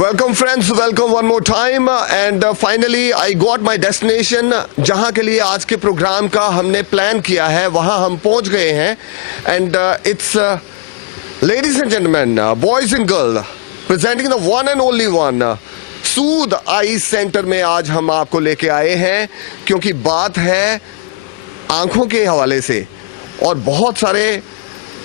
Welcome friends, welcome one more time and finally I got my destination. जहां के लिए आज के प्रोग्राम का हमने प्लान किया है वहां हम पहुंच गए हैं। And it's ladies and gentleman, boys and girl, presenting the one and only one, Sood I Centre में आज हम आपको लेके आए हैं क्योंकि बात है आंखों के हवाले से। और बहुत सारे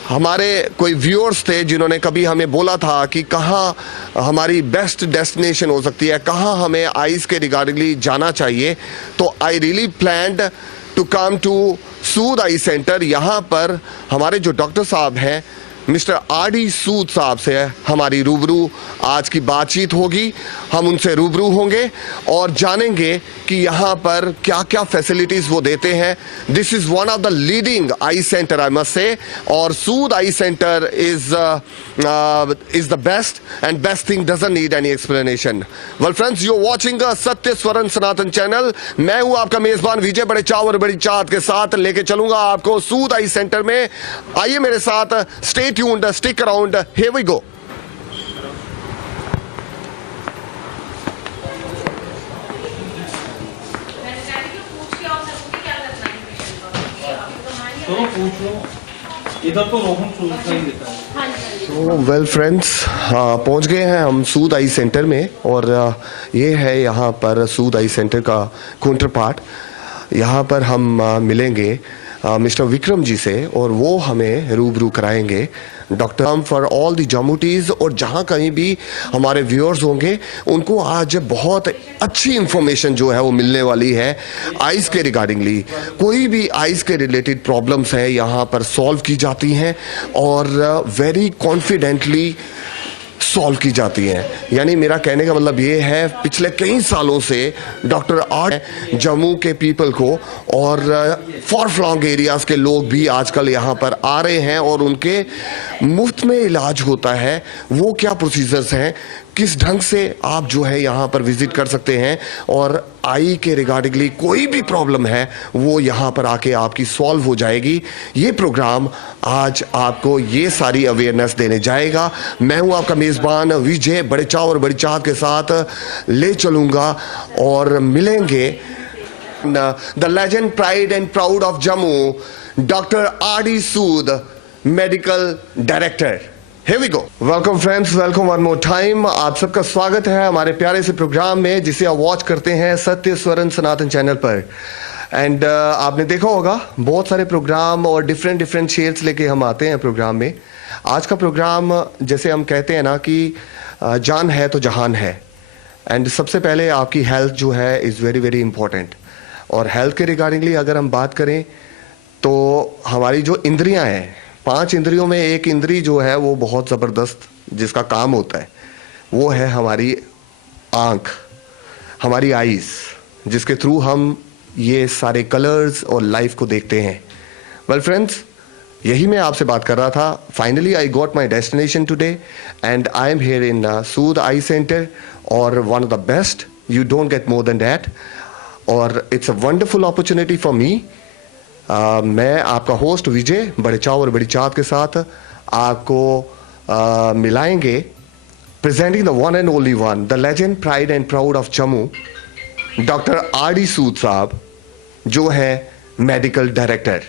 हमारे कोई व्यूअर्स थे जिन्होंने कभी हमें बोला था कि कहाँ हमारी बेस्ट डेस्टिनेशन हो सकती है, कहाँ हमें आइज़ के रिगार्डिंगली जाना चाहिए। तो I really planned to come to Sood I centre. यहाँ पर हमारे जो डॉक्टर साहब हैं मिस्टर आर.डी. सूद साहब से हमारी रूबरू आज की बातचीत होगी। हम उनसे रूबरू होंगे और जानेंगे कि यहाँ पर क्या क्या फैसिलिटीज़ वो देते हैं। This is one of the leading eye center I must say, और सूद आई centre is the best and best thing doesn't need any explanation. Well friends, you are watching Satya Swaran Sanatan channel. मैं हूँ आपका मेज़बान विजय, बड़े चाव और बड़ी चाहत के साथ लेके चलूंगा आपको सूद आई सेंटर में। आइए मेरे साथ, stay tuned, stick around, here we go. इधर तो रोहन सूचना ही देता है। तो वेल फ्रेंड्स, पहुंच गए हैं हम सूद आई सेंटर में। और ये है यहाँ पर सूद आई सेंटर का काउंटर पार्ट। यहाँ पर हम मिलेंगे मिस्टर विक्रम जी से और वो हमें रूबरू कराएंगे डॉक्टर फॉर ऑल दी जम्मूटीज़। और जहाँ कहीं भी हमारे व्यूअर्स होंगे उनको आज बहुत अच्छी इंफॉर्मेशन जो है वो मिलने वाली है आइज़ के रिगार्डिंगली। कोई भी आइज़ के रिलेटेड प्रॉब्लम्स है यहाँ पर सॉल्व की जाती हैं और वेरी कॉन्फिडेंटली सॉल्व की जाती हैं। यानी मेरा कहने का मतलब ये है, पिछले कई सालों से डॉक्टर आर जम्मू के पीपल को और फॉर फ्लॉन्ग एरियाज़ के लोग भी आजकल यहाँ पर आ रहे हैं और उनके मुफ्त में इलाज होता है। वो क्या प्रोसीजर्स हैं, किस ढंग से आप जो है यहाँ पर विजिट कर सकते हैं और आई के रिगार्डिंगली कोई भी प्रॉब्लम है वो यहाँ पर आके आपकी सॉल्व हो जाएगी। ये प्रोग्राम आज आपको ये सारी अवेयरनेस देने जाएगा। मैं हूँ आपका मेज़बान विजय, बड़े चाव और बड़ी चाहत के साथ ले चलूँगा और मिलेंगे the legend, pride and proud of Jammu, doctor R D. Sood, medical director. Here we go. Welcome friends, welcome one more time. आप सबका स्वागत है हमारे प्यारे से प्रोग्राम में जिसे आप वॉच करते हैं सत्य स्वरण सनातन चैनल पर। एंड आपने देखा होगा बहुत सारे प्रोग्राम और डिफरेंट शेयर्स लेके हम आते हैं प्रोग्राम में। आज का प्रोग्राम जैसे हम कहते हैं ना कि जान है तो जहान है। एंड सबसे पहले आपकी हेल्थ जो है इज़ वेरी वेरी इंपॉर्टेंट। और हेल्थ के रिगार्डिंगली अगर हम बात करें तो हमारी जो इंद्रियां हैं, 5 इंद्रियों में एक इंद्री जो है वो बहुत ज़बरदस्त जिसका काम होता है वो है हमारी आँख, हमारी आईज़, जिसके थ्रू हम ये सारे कलर्स और लाइफ को देखते हैं। वेल फ्रेंड्स, यही मैं आपसे बात कर रहा था। Finally I got my destination today and I am here in Sood I center, और one of the best, you don't get more than that. और it's a wonderful opportunity for me. मैं आपका होस्ट विजय, बड़े चाव और बड़ी चाहत के साथ आपको मिलाएंगे, presenting the one and only one, the legend, pride and proud of Jammu, doctor R D. Sood साहब जो है मेडिकल डायरेक्टर।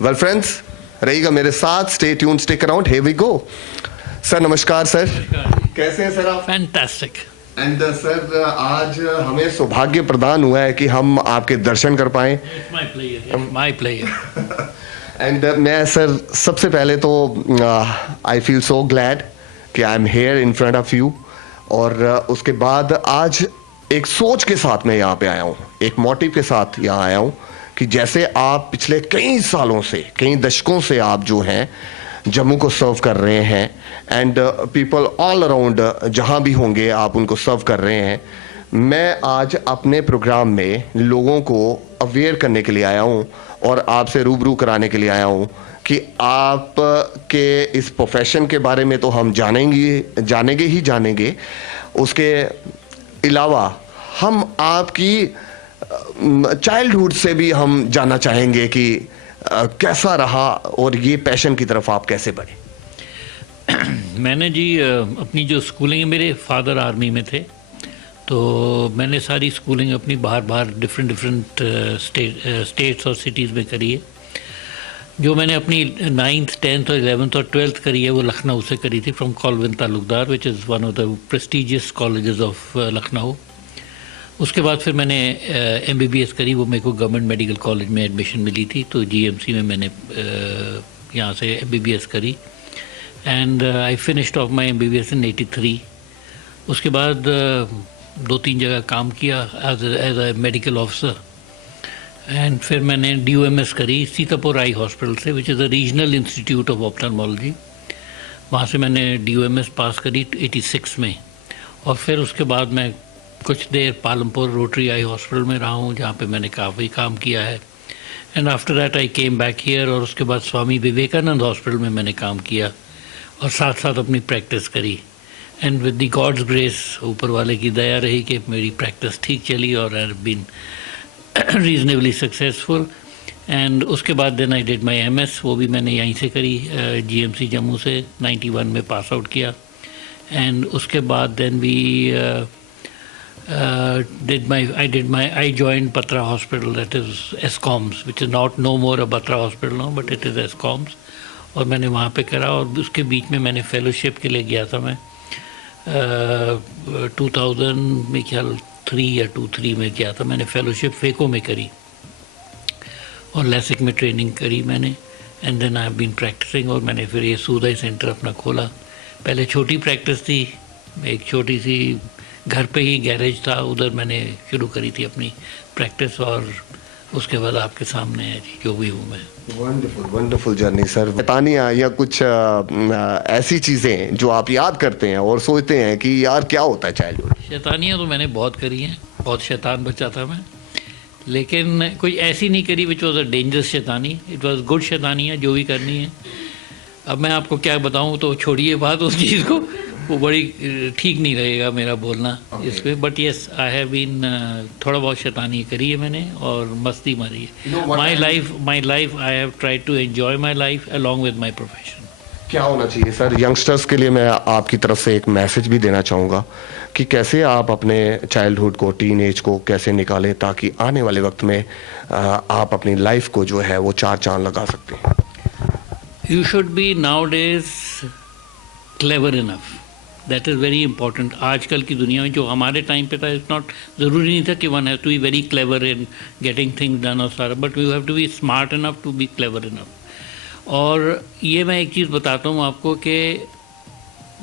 वेल फ्रेंड्स, रहिएगा मेरे साथ, stay tune, stick around, here we go. Sir नमस्कार सर, कैसे हैं सर आप? फैंटास्टिक। एंड सर, आज हमें सौभाग्य प्रदान हुआ है कि हम आपके दर्शन कर पाएं। My player. एंड मैं सर सबसे पहले तो आई फील सो ग्लैड कि आई am here in front of you. और उसके बाद आज एक सोच के साथ मैं यहाँ पे आया हूँ, एक मोटिव के साथ यहाँ आया हूँ कि जैसे आप पिछले कई सालों से, कई दशकों से आप जो हैं जम्मू को सर्व कर रहे हैं एंड पीपल ऑल अराउंड जहाँ भी होंगे आप उनको सर्व कर रहे हैं। मैं आज अपने प्रोग्राम में लोगों को अवेयर करने के लिए आया हूँ और आपसे रूबरू कराने के लिए आया हूँ कि आप के इस प्रोफेशन के बारे में तो हम जानेंगे। उसके अलावा हम आपकी चाइल्डहुड से भी हम जानना चाहेंगे कि कैसा रहा और ये पैशन की तरफ आप कैसे बढ़े। मैंने जी अपनी जो स्कूलिंग है, मेरे फादर आर्मी में थे, तो मैंने सारी स्कूलिंग अपनी बाहर डिफरेंट स्टेट्स और सिटीज़ में करी है। जो मैंने अपनी 9th 10th और 11th और 12th करी है वो लखनऊ से करी थी, from Colvin Taluqdar, which is one of the prestigious colleges of Lucknow. उसके बाद फिर मैंने MBBS करी, वो मेरे को गवर्नमेंट मेडिकल कॉलेज में एडमिशन मिली थी, तो GMC में मैंने यहाँ से MBBS करी and I finished of my MBBS in 83। उसके बाद 2-3 जगह काम किया as a medical officer and फिर मैंने DOMS करी सीतापुर आई हॉस्पिटल से, which is a regional institute of ophthalmology. वहाँ से मैंने DOMS पास करी 86 में, और फिर उसके बाद मैं कुछ देर पालमपुर रोटरी आई हॉस्पिटल में रहा हूँ, जहाँ पे मैंने काफ़ी काम किया है। And after that I came back here, और उसके बाद स्वामी विवेकानंद हॉस्पिटल में मैंने काम किया और साथ साथ अपनी प्रैक्टिस करी। And with the gods grace, ऊपर वाले की दया रही कि मेरी प्रैक्टिस ठीक चली और I have been reasonably successful. And उसके बाद then I did my MS, वो भी मैंने यहीं से करी, GMC जम्मू से 91 में पास आउट किया। एंड उसके बाद then we I joined Batra Hospital, that is ESCOMS, which is not no more a Batra Hospital now, but it is ESCOMS, और मैंने वहाँ पे करा। और उसके बीच में मैंने फेलोशिप के लिए गया था, मैं 2000 में ख्याल 3 या 2-3 में गया था, मैंने फेलोशिप फेको में करी और लैसिक में ट्रेनिंग करी मैंने। And then I have been practising, और मैंने फिर ये सूद आई सेंटर अपना खोला। पहले छोटी प्रैक्टिस थी, एक छोटी सी घर पे ही गैरेज था, उधर मैंने शुरू करी थी अपनी प्रैक्टिस, और उसके बाद आपके सामने है जी जो भी हूँ मैं। Wonderful journey sir. शैतानियाँ या कुछ ऐसी चीज़ें जो आप याद करते हैं और सोचते हैं कि यार क्या होता है चाइल्डहुड? शैतानियाँ तो मैंने बहुत करी हैं, बहुत शैतान बच्चा था मैं, लेकिन कोई ऐसी नहीं करी विच वॉज अ डेंजरस शैतानी। इट वॉज गुड शैतानियाँ जो भी करनी है। अब मैं आपको क्या बताऊँ, तो छोड़िए बात उस चीज़ को, वो बड़ी ठीक नहीं रहेगा मेरा बोलना इस पर। But yes, I have been थोड़ा बहुत शैतानी करी है मैंने और मस्ती मारी है। My life I have tried to enjoy my life along with my profession. क्या होना चाहिए सर यंगस्टर्स के लिए? मैं आपकी तरफ से एक मैसेज भी देना चाहूँगा कि कैसे आप अपने चाइल्डहुड को, टीन एज को कैसे निकालें ताकि आने वाले वक्त में आप अपनी लाइफ को जो है वो 4 चांद लगा सकते हैं। You should B now days clever enough, that is very important. आजकल की दुनिया में जो हमारे टाइम पे था, इट्स नॉट ज़रूरी नहीं था कि one have to be very clever in getting things done और सारा, but you have to be smart enough to be clever enough. और ये मैं एक चीज़ बताता हूँ आपको कि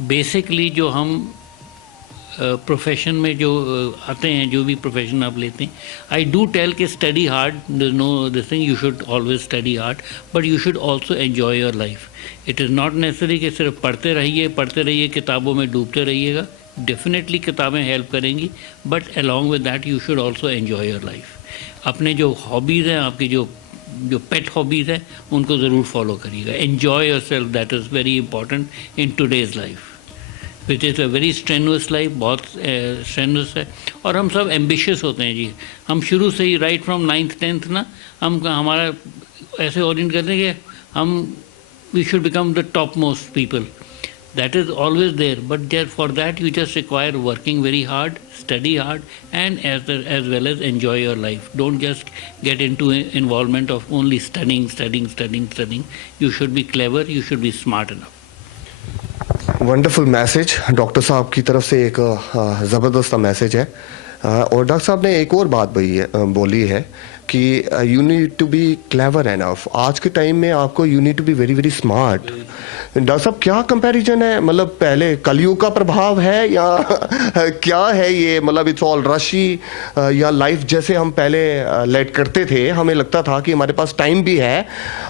बेसिकली जो हम प्रोफेशन में जो आते हैं, जो भी प्रोफेशन आप लेते हैं, आई डू टेल कि study hard, know this thing, you should always study hard, but you should also enjoy your life. It is not necessary कि सिर्फ पढ़ते रहिए, किताबों में डूबते रहिएगा। डेफिनेटली किताबें हेल्प करेंगी, but along with that you should also enjoy your life. अपने जो हॉबीज़ हैं, आपकी जो पेट हॉबीज़ हैं, उनको ज़रूर फॉलो करिएगा। Enjoy your self, that is very important in today's life, which is a very strenuous life, बहुत स्ट्रेनुअस है। और हम सब एम्बिशियस होते हैं जी, हम शुरू से ही राइट फ्रॉम 9th 10th ना, हम हमारा ऐसे ओरिएंट करते हैं कि हम we should become the top most people. That is always there, but there for that you just require working very hard, study hard, and as well as enjoy your life. Don't just get into involvement of only studying. You should be clever, you should be smart enough. Wonderful message doctor साहब की तरफ से, एक ज़बरदस्त message है। और doctor साहब ने एक और बात बोली है कि you need to be clever enough. आज के टाइम में आपको you need to be very smart. Doctor साहब क्या कंपैरिजन है, मतलब पहले कलयुग का प्रभाव है या क्या है ये? मतलब इट्स ऑल रशी, या लाइफ जैसे हम पहले लेट करते थे, हमें लगता था कि हमारे पास टाइम भी है,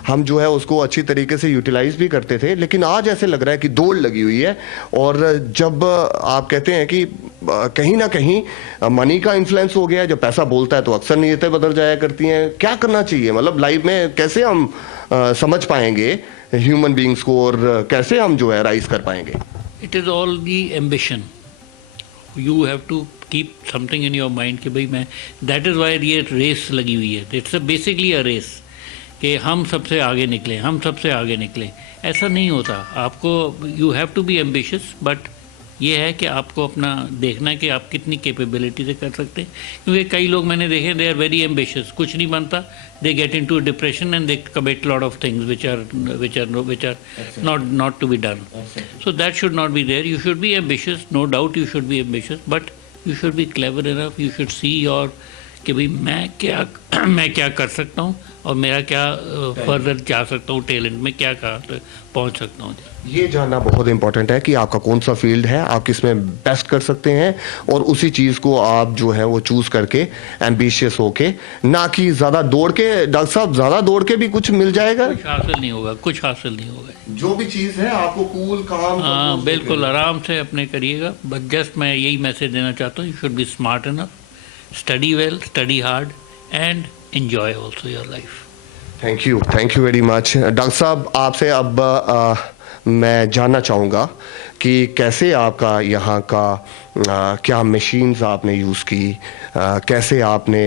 हम जो है उसको अच्छी तरीके से यूटिलाइज भी करते थे, लेकिन आज ऐसे लग रहा है कि दौड़ लगी हुई है। और जब आप कहते हैं कि कहीं ना कहीं मनी का इन्फ्लुएंस हो गया है, जब पैसा बोलता है तो अक्सर नीयतें बदल जाया करती हैं। क्या करना चाहिए, मतलब लाइफ में कैसे हम समझ पाएंगे ह्यूमन बींग्स को, और कैसे हम जो है राइज कर पाएंगे? It is all the ambition. You have to keep something in your mind कि भाई मैं, दैट इज़ वाई ये रेस लगी हुई है। इट्स बेसिकली अ रेस कि हम सबसे आगे निकलें। ऐसा नहीं होता। आपको you have to be ambitious, but ये है कि आपको अपना देखना है कि आप कितनी कैपेबिलिटी से कर सकते हैं। क्योंकि कई लोग मैंने देखे, दे आर वेरी एम्बिशियस, कुछ नहीं बनता, they get into depression and they commit lot of things which are not to be done. So that should not be there. You should be ambitious, no doubt you should be ambitious, but you should be clever enough. You should see your कि भाई मैं क्या कर सकता हूँ और मेरा क्या फर्दर जा सकता हूँ, टैलेंट में क्या कहाँ पहुँच सकता हूँ। ये जानना बहुत इंपॉर्टेंट है कि आपका कौन सा फील्ड है, आप किसमें बेस्ट कर सकते हैं, और उसी चीज़ को आप जो है वो चूज करके एम्बिशियस होके, ना कि ज़्यादा दौड़ के। डॉक्टर साहब, ज़्यादा दौड़ के भी कुछ मिल जाएगा? कुछ हासिल नहीं होगा, कुछ हासिल नहीं होगा। जो भी चीज़ है आपको कूल काम, हाँ बिल्कुल आराम से अपने करिएगा। बट जस्ट मैं यही मैसेज देना चाहता हूँ, you should B smart enough, study well, study hard and enjoy also your life. Thank you very much. Doctor साहब, आपसे अब मैं जानना चाहूँगा कि कैसे आपका यहाँ का क्या मशीन्स आपने यूज़ की, कैसे आपने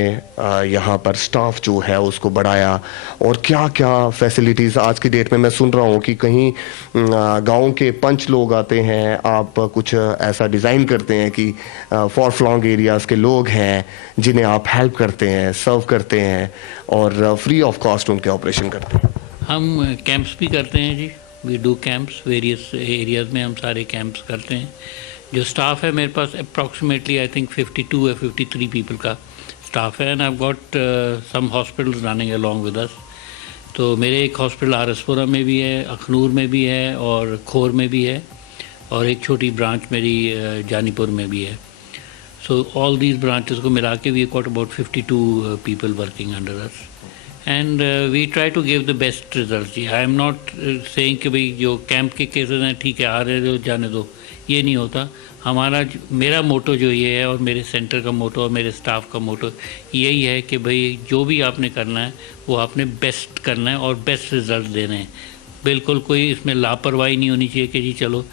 यहाँ पर स्टाफ जो है उसको बढ़ाया, और क्या क्या फैसिलिटीज़ आज की डेट में मैं सुन रहा हूँ कि कहीं गांव के पंच लोग आते हैं, आप कुछ ऐसा डिज़ाइन करते हैं कि फॉर फ्लॉन्ग एरियाज़ के लोग हैं जिन्हें आप हेल्प करते हैं, सर्व करते हैं और फ्री ऑफ कॉस्ट उनके ऑपरेशन करते हैं। हम कैंप्स भी करते हैं जी, we do camps various areas में, हम सारे कैंप्स करते हैं। जो स्टाफ है मेरे पास अप्रॉक्सीमेटली आई थिंक 52 या 53 पीपल का स्टाफ है, and I got some hospitals running along with us. तो मेरे एक हॉस्पिटल आरएसपुरा में भी है, अखनूर में भी है और खोर में भी है, और एक छोटी ब्रांच मेरी जानीपुर में भी है। सो ऑल दीज ब्रांचेस को मिला के we got about 52 people working under us, and we try to give the best result ji. I am not saying कि भाई जो कैंप के केसेस हैं ठीक है आ रहे हो जाने दो, ये नहीं होता। मेरा मोटो जो ये है, और मेरे सेंटर का मोटो और मेरे स्टाफ का मोटो यही है कि भाई जो भी आपने करना है वो आपने बेस्ट करना है और बेस्ट रिजल्ट देने हैं। बिल्कुल कोई इसमें लापरवाही नहीं होनी चाहिए कि जी चलो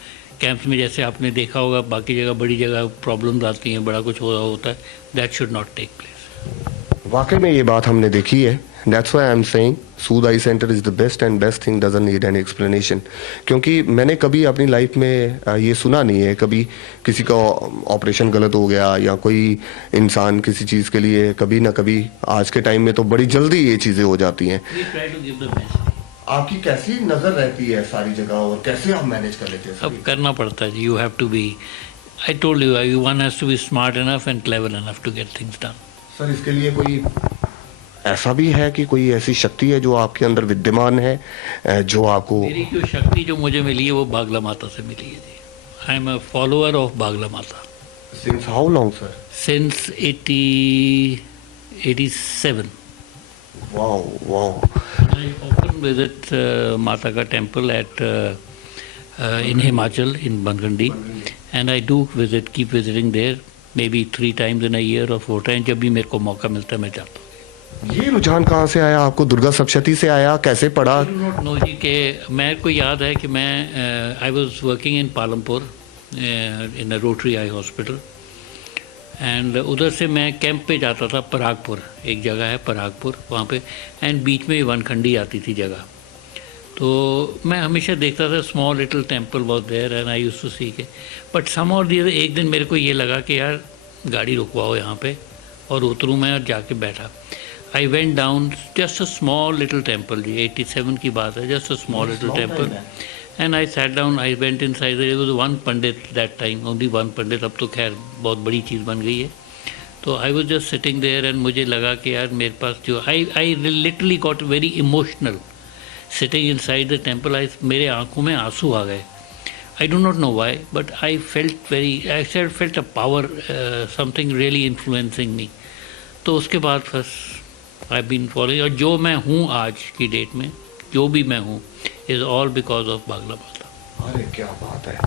कैंप्स में, जैसे आपने देखा होगा बाकी जगह बड़ी जगह प्रॉब्लम्स आती हैं, बड़ा कुछ होता है, that should not take place. वाकई में ये बात हमने देखी है। That's why I'm saying Sood I centre is the best and best thing, doesn't need any explanation. क्योंकि मैंने कभी अपनी लाइफ में ये सुना नहीं है कभी किसी का ऑपरेशन गलत हो गया, या कोई इंसान किसी चीज़ के लिए कभी ना कभी, आज के टाइम में तो बड़ी जल्दी ये चीज़ें हो जाती हैं। आपकी कैसी नज़र रहती है सारी जगह, और कैसे आप मैनेज कर लेते हैं? अब करना पड़ता है जी, you have to be, I told you, one has to be smart enough and clever enough to get things done. Sir, इसके लिए कोई ऐसा भी है कि कोई ऐसी शक्ति है जो आपके अंदर विद्यमान है, जो आपको? मेरी जो शक्ति जो मुझे मिली है वो बागला माता से मिली है जी। I am a follower of Bagla Mata. Since how long sir? Since 87। Wow wow. I often visit माता का temple at in Himachal in Bangandi, and I do visit, keep visiting there, may be 3 times in a year और 4 times, जब भी मेरे को मौका मिलता है मैं जाता हूँ। ये रुझान कहाँ से आया आपको? दुर्गा सप्तशती से आया? कैसे पड़ा? नो जी, के मेरे को याद है कि मैं I was working in Palampur in a rotary eye hospital, and उधर से मैं कैंप पे जाता था परागपुर, एक जगह है परागपुर वहाँ पे, एंड बीच में वनखंडी आती थी जगह। तो मैं हमेशा देखता था small little temple was there and I used to see के, बट सम और दी एक दिन मेरे को ये लगा कि यार गाड़ी रुकवाओ यहाँ पे, और उतरूँ मैं और जाके बैठा। I went down, just a small little temple, 87 की बात है, just a small little temple, and I sat down, I went inside, there was one pandit that time, only one pandit, अब तो खैर बहुत बड़ी चीज़ बन गई है। तो I was just sitting there and मुझे लगा कि यार मेरे पास जो I literally got very emotional sitting inside the temple, मेरे आंखों में आंसू आ गए। I do not know why, but I felt a power, something really influencing me। तो उसके बाद बस आई बीन फॉलोइंग, और जो मैं हूँ आज की डेट में, जो भी मैं हूँ, is all because of Bagla माता। अरे क्या बात है।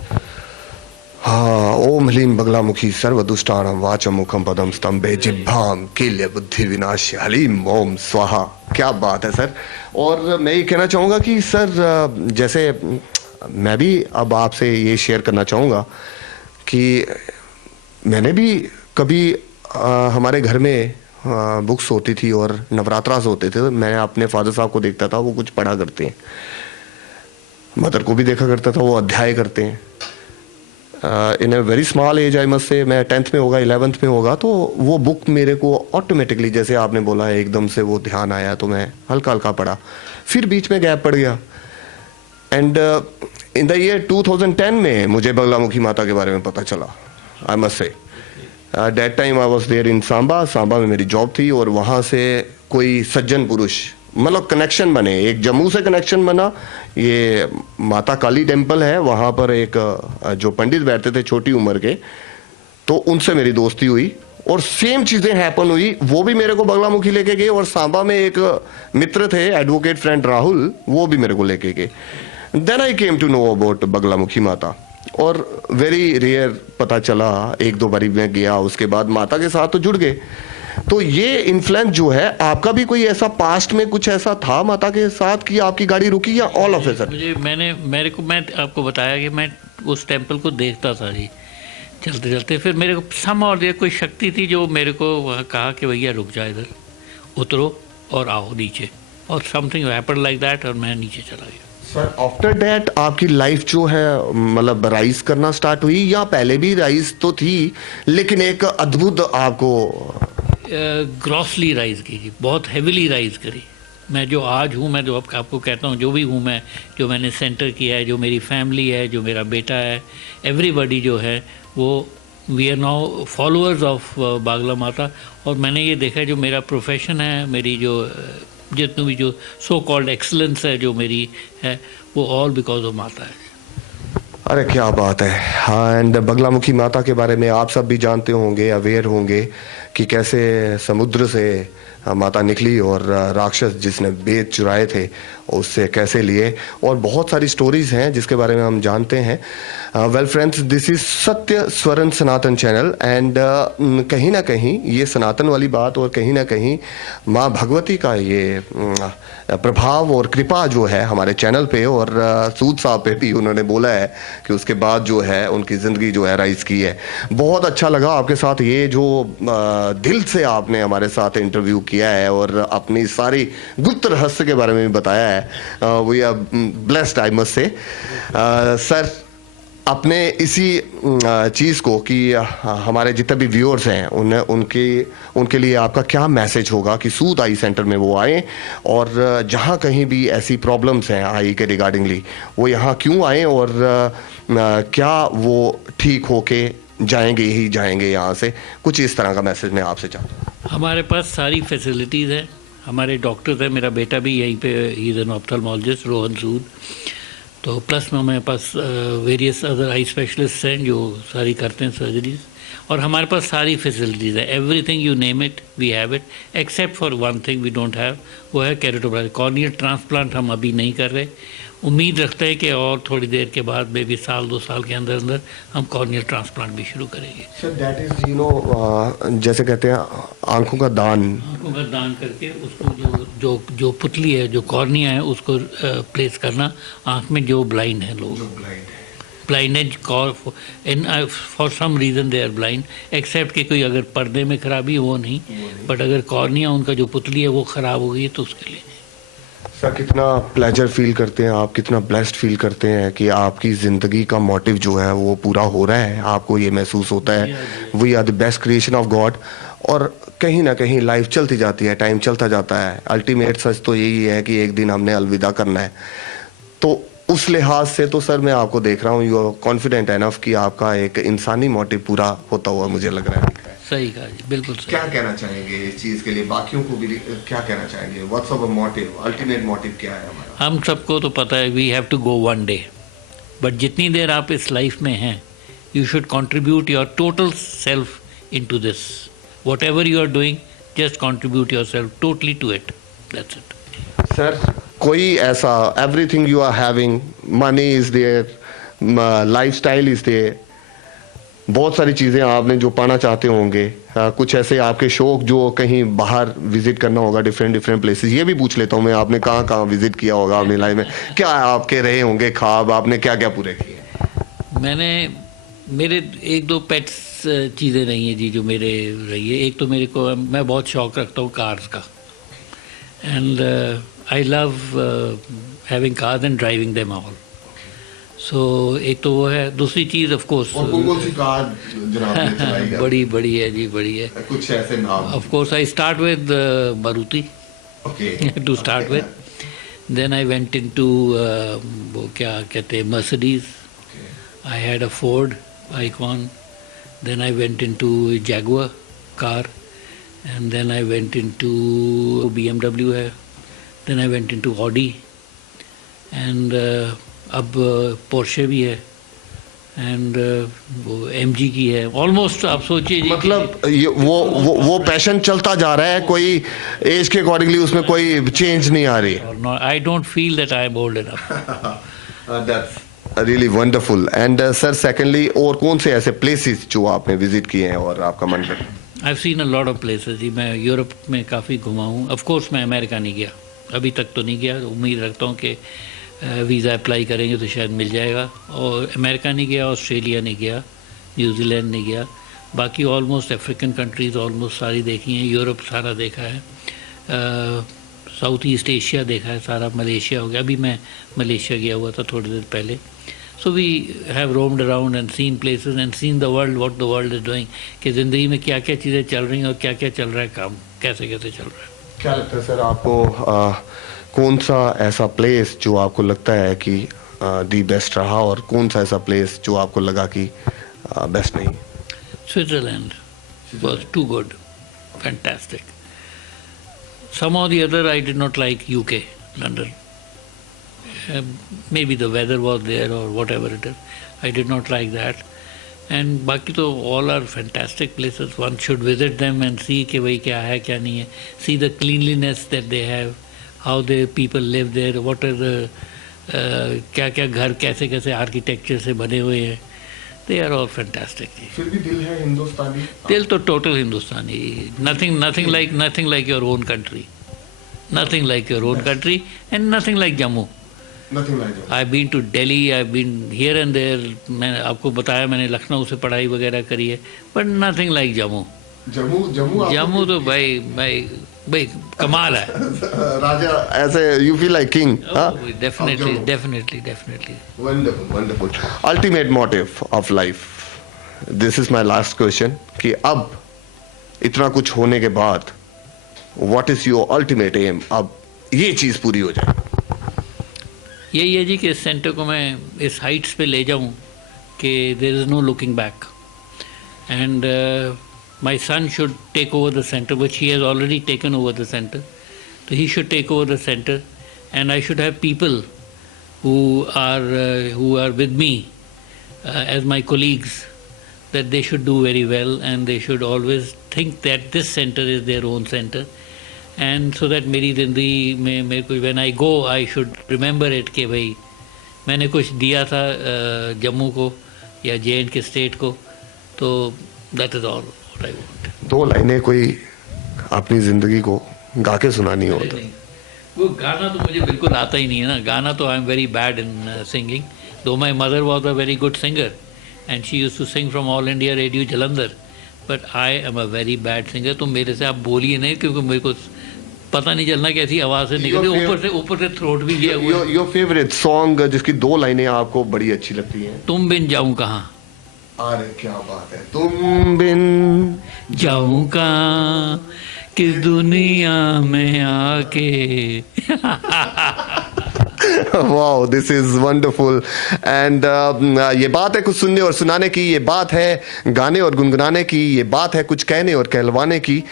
हाँ, ओम ह्लीं बगलामुखी सर्वदुष्टानां वाचमुखं पदम स्तंभे जिह्वां कील्य बुद्धि विनाश्य ह्लीं ओम स्वाहा। क्या बात है सर। और मैं ये कहना चाहूँगा कि सर, जैसे मैं भी अब आपसे ये शेयर करना चाहूँगा कि मैंने भी कभी हमारे घर में बुक्स होती थी और नवरात्रास होते थे, मैं अपने फादर साहब को देखता था, वो कुछ पढ़ा करते हैं। मदर को भी देखा करता था, वो अध्याय करते हैं in a very small age, I must say. मैं 10th में होगा, 11th में होगा, तो वो बुक मेरे को ऑटोमेटिकली, जैसे आपने बोला है, एकदम से वो ध्यान आया, तो मैं हल्का हल्का पढ़ा। फिर बीच में गैप पड़ गया, एंड इन द ईयर 2010 में मुझे बगलामुखी माता के बारे में पता चला, I must say. That time I was there in Samba. Samba में मेरी जॉब थी, और वहाँ से कोई सज्जन पुरुष, मतलब कनेक्शन बने, एक जम्मू से कनेक्शन बना। ये माता काली टेम्पल है, वहाँ पर एक जो पंडित बैठते थे छोटी उम्र के, तो उनसे मेरी दोस्ती हुई, और सेम चीज़ें हैपन हुई। वो भी मेरे को बगलामुखी लेके गए, और सांबा में एक मित्र थे, एडवोकेट फ्रेंड राहुल, वो भी मेरे को लेके गए। Then I came to know about Baglamukhi Mata, और वेरी रेयर पता चला, एक दो बारी मैं गया, उसके बाद माता के साथ तो जुड़ गए। तो ये इन्फ्लुएंस जो है, आपका भी कोई ऐसा पास्ट में कुछ ऐसा था माता के साथ कि आपकी गाड़ी रुकी, या ऑल ऑफ ए सडन? मैं आपको बताया कि मैं उस टेम्पल को देखता था जी, चलते चलते। फिर मेरे को सम और देर कोई शक्ति थी जो मेरे को वहाँ कहा कि भैया रुक जाओ, इधर उतरो और आओ नीचे, और समथिंग हैपेंड लाइक दैट, और मैं नीचे चला गया। सर आफ्टर दैट आपकी लाइफ जो है, मतलब राइज करना स्टार्ट हुई, या पहले भी राइज तो थी, लेकिन एक अद्भुत आपको ग्रॉसली राइज की जी, बहुत हेविली राइज करी। मैं जो आज हूँ, मैं जो आपको कहता हूँ, जो भी हूँ मैं, जो मैंने सेंटर किया है, जो मेरी फैमिली है, जो मेरा बेटा है, एवरीबॉडी जो है, वो we are now followers of Bagla Mata. और मैंने ये देखा है, जो मेरा प्रोफेशन है, मेरी जो जितनी भी जो सो कॉल्ड एक्सलेंस है जो मेरी है, वो ऑल बिकॉज ऑफ माता है। अरे क्या बात है। हाँ, एंड बगलामुखी माता के बारे में आप सब भी जानते होंगे, अवेयर होंगे कि कैसे समुद्र से माता निकली, और राक्षस जिसने वेद चुराए थे उससे कैसे लिए, और बहुत सारी स्टोरीज हैं जिसके बारे में हम जानते हैं। वेल फ्रेंड्स, दिस इज सत्य स्वरण सनातन चैनल, एंड कहीं ना कहीं ये सनातन वाली बात, और कहीं ना कहीं माँ भगवती का ये प्रभाव और कृपा जो है हमारे चैनल पे, और सूद साहब पे भी उन्होंने बोला है कि उसके बाद जो है उनकी ज़िंदगी जो है राइज की है। बहुत अच्छा लगा आपके साथ ये जो दिल से आपने हमारे साथ इंटरव्यू किया है, और अपनी सारी गुप्त रहस्य के बारे में भी बताया है। We are blessed, I must say. Sir, अपने इसी चीज़ को कि हमारे जितने भी व्यूअर्स हैं उनके लिए आपका क्या मैसेज होगा कि सूद आई सेंटर में वो आएँ, और जहाँ कहीं भी ऐसी प्रॉब्लम्स हैं आई के रिगार्डिंगली, वो यहाँ क्यों आएँ, और क्या वो ठीक होके जाएंगे ही जाएंगे यहाँ से? कुछ इस तरह का मैसेज मैं आपसे चाहता हूँ। हमारे पास सारी फैसिलिटीज़ हैं, हमारे डॉक्टर्स हैं, मेरा बेटा भी यहीं पे, he is an ophthalmologist, Rohan Sood. तो प्लस में हमारे पास वेरियस अदर आई स्पेशलिस्ट हैं जो सारी करते हैं सर्जरीज, और हमारे पास सारी फैसिलिटीज़ है, everything you name it we have it, except for one thing we don't have, वो है केराटोप्लास्टी। कॉर्नियल ट्रांसप्लांट हम अभी नहीं कर रहे। उम्मीद रखते हैं कि और थोड़ी देर के बाद, मे भी साल 2 साल के अंदर अंदर हम कॉर्नियल ट्रांसप्लांट भी शुरू करेंगे। सर दैट इज जैसे कहते हैं आंखों का दान, आंखों का दान करके उसको जो पुतली है, जो कॉर्निया है, उसको प्लेस करना आंख में जो ब्लाइंड है लोग, ब्लाइंडेज for some reason they are blind, except कि कोई अगर पर्दे में खराबी वो नहीं, बट अगर कॉर्निया उनका जो पुतली है वो ख़राब हो गई है तो उसके लिए। सर कितना प्लेजर फील करते हैं आप, कितना ब्लेस्ड फील करते हैं कि आपकी ज़िंदगी का मोटिव जो है वो पूरा हो रहा है, आपको ये महसूस होता है we are the best creation of God. और कहीं ना कहीं लाइफ चलती जाती है, टाइम चलता जाता है, अल्टीमेट सच तो यही है कि एक दिन हमने अलविदा करना है। तो उस लिहाज से तो सर मैं आपको देख रहा हूँ, यू आर कॉन्फिडेंट एनफ कि आपका एक इंसानी मोटिव पूरा होता हुआ मुझे लग रहा है। सही कहा जी, बिल्कुल सही। क्या कहना चाहेंगे इस चीज़ के लिए, बाकियों को भी क्या कहना चाहेंगे? What's our motive, ultimate motive क्या है हमारा? हम सबको तो पता है we have to go one day, but जितनी देर आप इस लाइफ में हैं, you should contribute your total self into this. Whatever you are doing, just contribute yourself totally to it, that's it. Sir कोई ऐसा, everything you are having, money is there, lifestyle is there, बहुत सारी चीज़ें आपने जो पाना चाहते होंगे, कुछ ऐसे आपके शौक जो कहीं बाहर विजिट करना होगा, डिफरेंट प्लेसेस, ये भी पूछ लेता हूँ मैं, आपने कहाँ कहाँ विजिट किया होगा अपनी लाइफ में, क्या आपके रहे होंगे ख्वाब, आपने क्या क्या पूरे किए? मैंने, मेरे 1-2 पेट्स चीज़ें रही हैं जी जो मेरे रही है। एक तो मेरे को, मैं बहुत शौक रखता हूँ कार्स का, and I love having cars and driving them all. So एक तो वो है, दूसरी चीज़ ऑफ कोर्स और कौन कौन सी कार जनाब ने चलाई है? बड़ी बड़ी है जी, बड़ी है. कुछ ऐसे नाम. Of course, I start with Maruti Okay. to start with. Then I went into वो क्या कहते हैं, Mercedes. Okay. I had a Ford Icon. Then I went into Jaguar car, and then I went into BMW है. Then I went into Audi, and अब Porsche भी है, and वो MG की है. Almost आप सोचिए जी, मतलब ये वो पैशन चलता जा रहा है, कोई एज के अकॉर्डिंगली उसमें कोई चेंज नहीं आ रही. or not, I don't feel that I am old enough. That's really wonderful. And sir, secondly, और कौन से ऐसे प्लेसेस जो आपने विजिट किए हैं और आपका मन कर? I've seen a lot of places जी. मैं यूरोप में काफ़ी घुमा हूँ. ऑफ कोर्स मैं अमेरिका नहीं गया, अभी तक तो नहीं गया. उम्मीद रखता हूँ कि वीज़ा अप्लाई करेंगे तो शायद मिल जाएगा. और अमेरिका नहीं गया, ऑस्ट्रेलिया नहीं गया, न्यूजीलैंड नहीं गया. बाकी ऑलमोस्ट अफ्रीकन कंट्रीज़ ऑलमोस्ट सारी देखी हैं. यूरोप सारा देखा है, साउथ ईस्ट एशिया देखा है सारा. मलेशिया हो गया, अभी मैं मलेशिया गया हुआ था थोड़ी देर पहले. So we have roamed around and seen places and seen the world, what the world is doing, कि ज़िंदगी में क्या क्या चीज़ें चल रही हैं और क्या क्या चल रहा है, काम कैसे कैसे चल रहा है. क्या लगता है सर आपको, कौन सा ऐसा प्लेस जो आपको लगता है कि दी बेस्ट रहा, और कौन सा ऐसा प्लेस जो आपको लगा कि बेस्ट नहीं? Switzerland was too good, fantastic. Some or the other I did not like UK, London. Maybe the weather was there or whatever it is. I did not like that. And बाकी तो all are fantastic places. One should visit them and see कि भाई क्या है क्या नहीं है. See the cleanliness that they have, how the people live there, what are the क्या क्या घर कैसे कैसे आर्किटेक्चर से बने हुए हैं. They are all fantastic. फिर भी दिल है हिंदुस्तानी. दिल तो total Hindustani. Nothing like your own country. Nothing like your own country, and nothing like Jammu. Nothing like that. I've been to Delhi, I've been here and there. मैंने आपको बताया मैंने लखनऊ से पढ़ाई वगैरह करी है, but nothing like Jammu. Jammu तो भाई कमाल है. राजा, ऐसे you feel like king. Definitely. Wonderful. Ultimate motive of life. This is my last question. कि अब इतना कुछ होने के बाद, what is your ultimate aim? अब ये चीज पूरी हो जाए. यही है जी कि इस सेंटर को मैं इस हाइट्स पे ले जाऊं कि there is no looking back. And my son should take over the center, which he has already taken over the center. So he should take over the center, and I should have people who are with me as my colleagues, that they should do very well, and they should always think that this center is their own center, and so that मेरी ज़िंदगी में मेरे को when I go I should remember it कि भाई मैंने कुछ दिया था जम्मू को या JNK स्टेट को. तो that is all. दो लाइनें कोई अपनी जिंदगी को गा के सुनानी हो तो? वो गाना तो मुझे बिल्कुल आता ही नहीं है ना. गाना तो I am very bad in singing. Though my mother was a very good singer and she use to sing from All India Radio Jalandhar, but I am a very bad singer. तो मेरे से आप बोलिए नहीं, क्योंकि मेरे को पता नहीं चलना कैसी आवाज़ से निकलती. ऊपर से थ्रोट भी गया हुआ. योर फेवरेट सॉन्ग जिसकी दो लाइनें आपको बड़ी अच्छी लगती हैं? तुम बिन जाऊं कहाँ. अरे क्या बात है. तुम बिन जाऊं कहाँ कि दुनिया में आके. Wow, this is wonderful. And ये बात है कुछ सुनने और सुनाने की, ये बात है गाने और गुनगुनाने की, ये बात है कुछ कहने और कहलवाने की.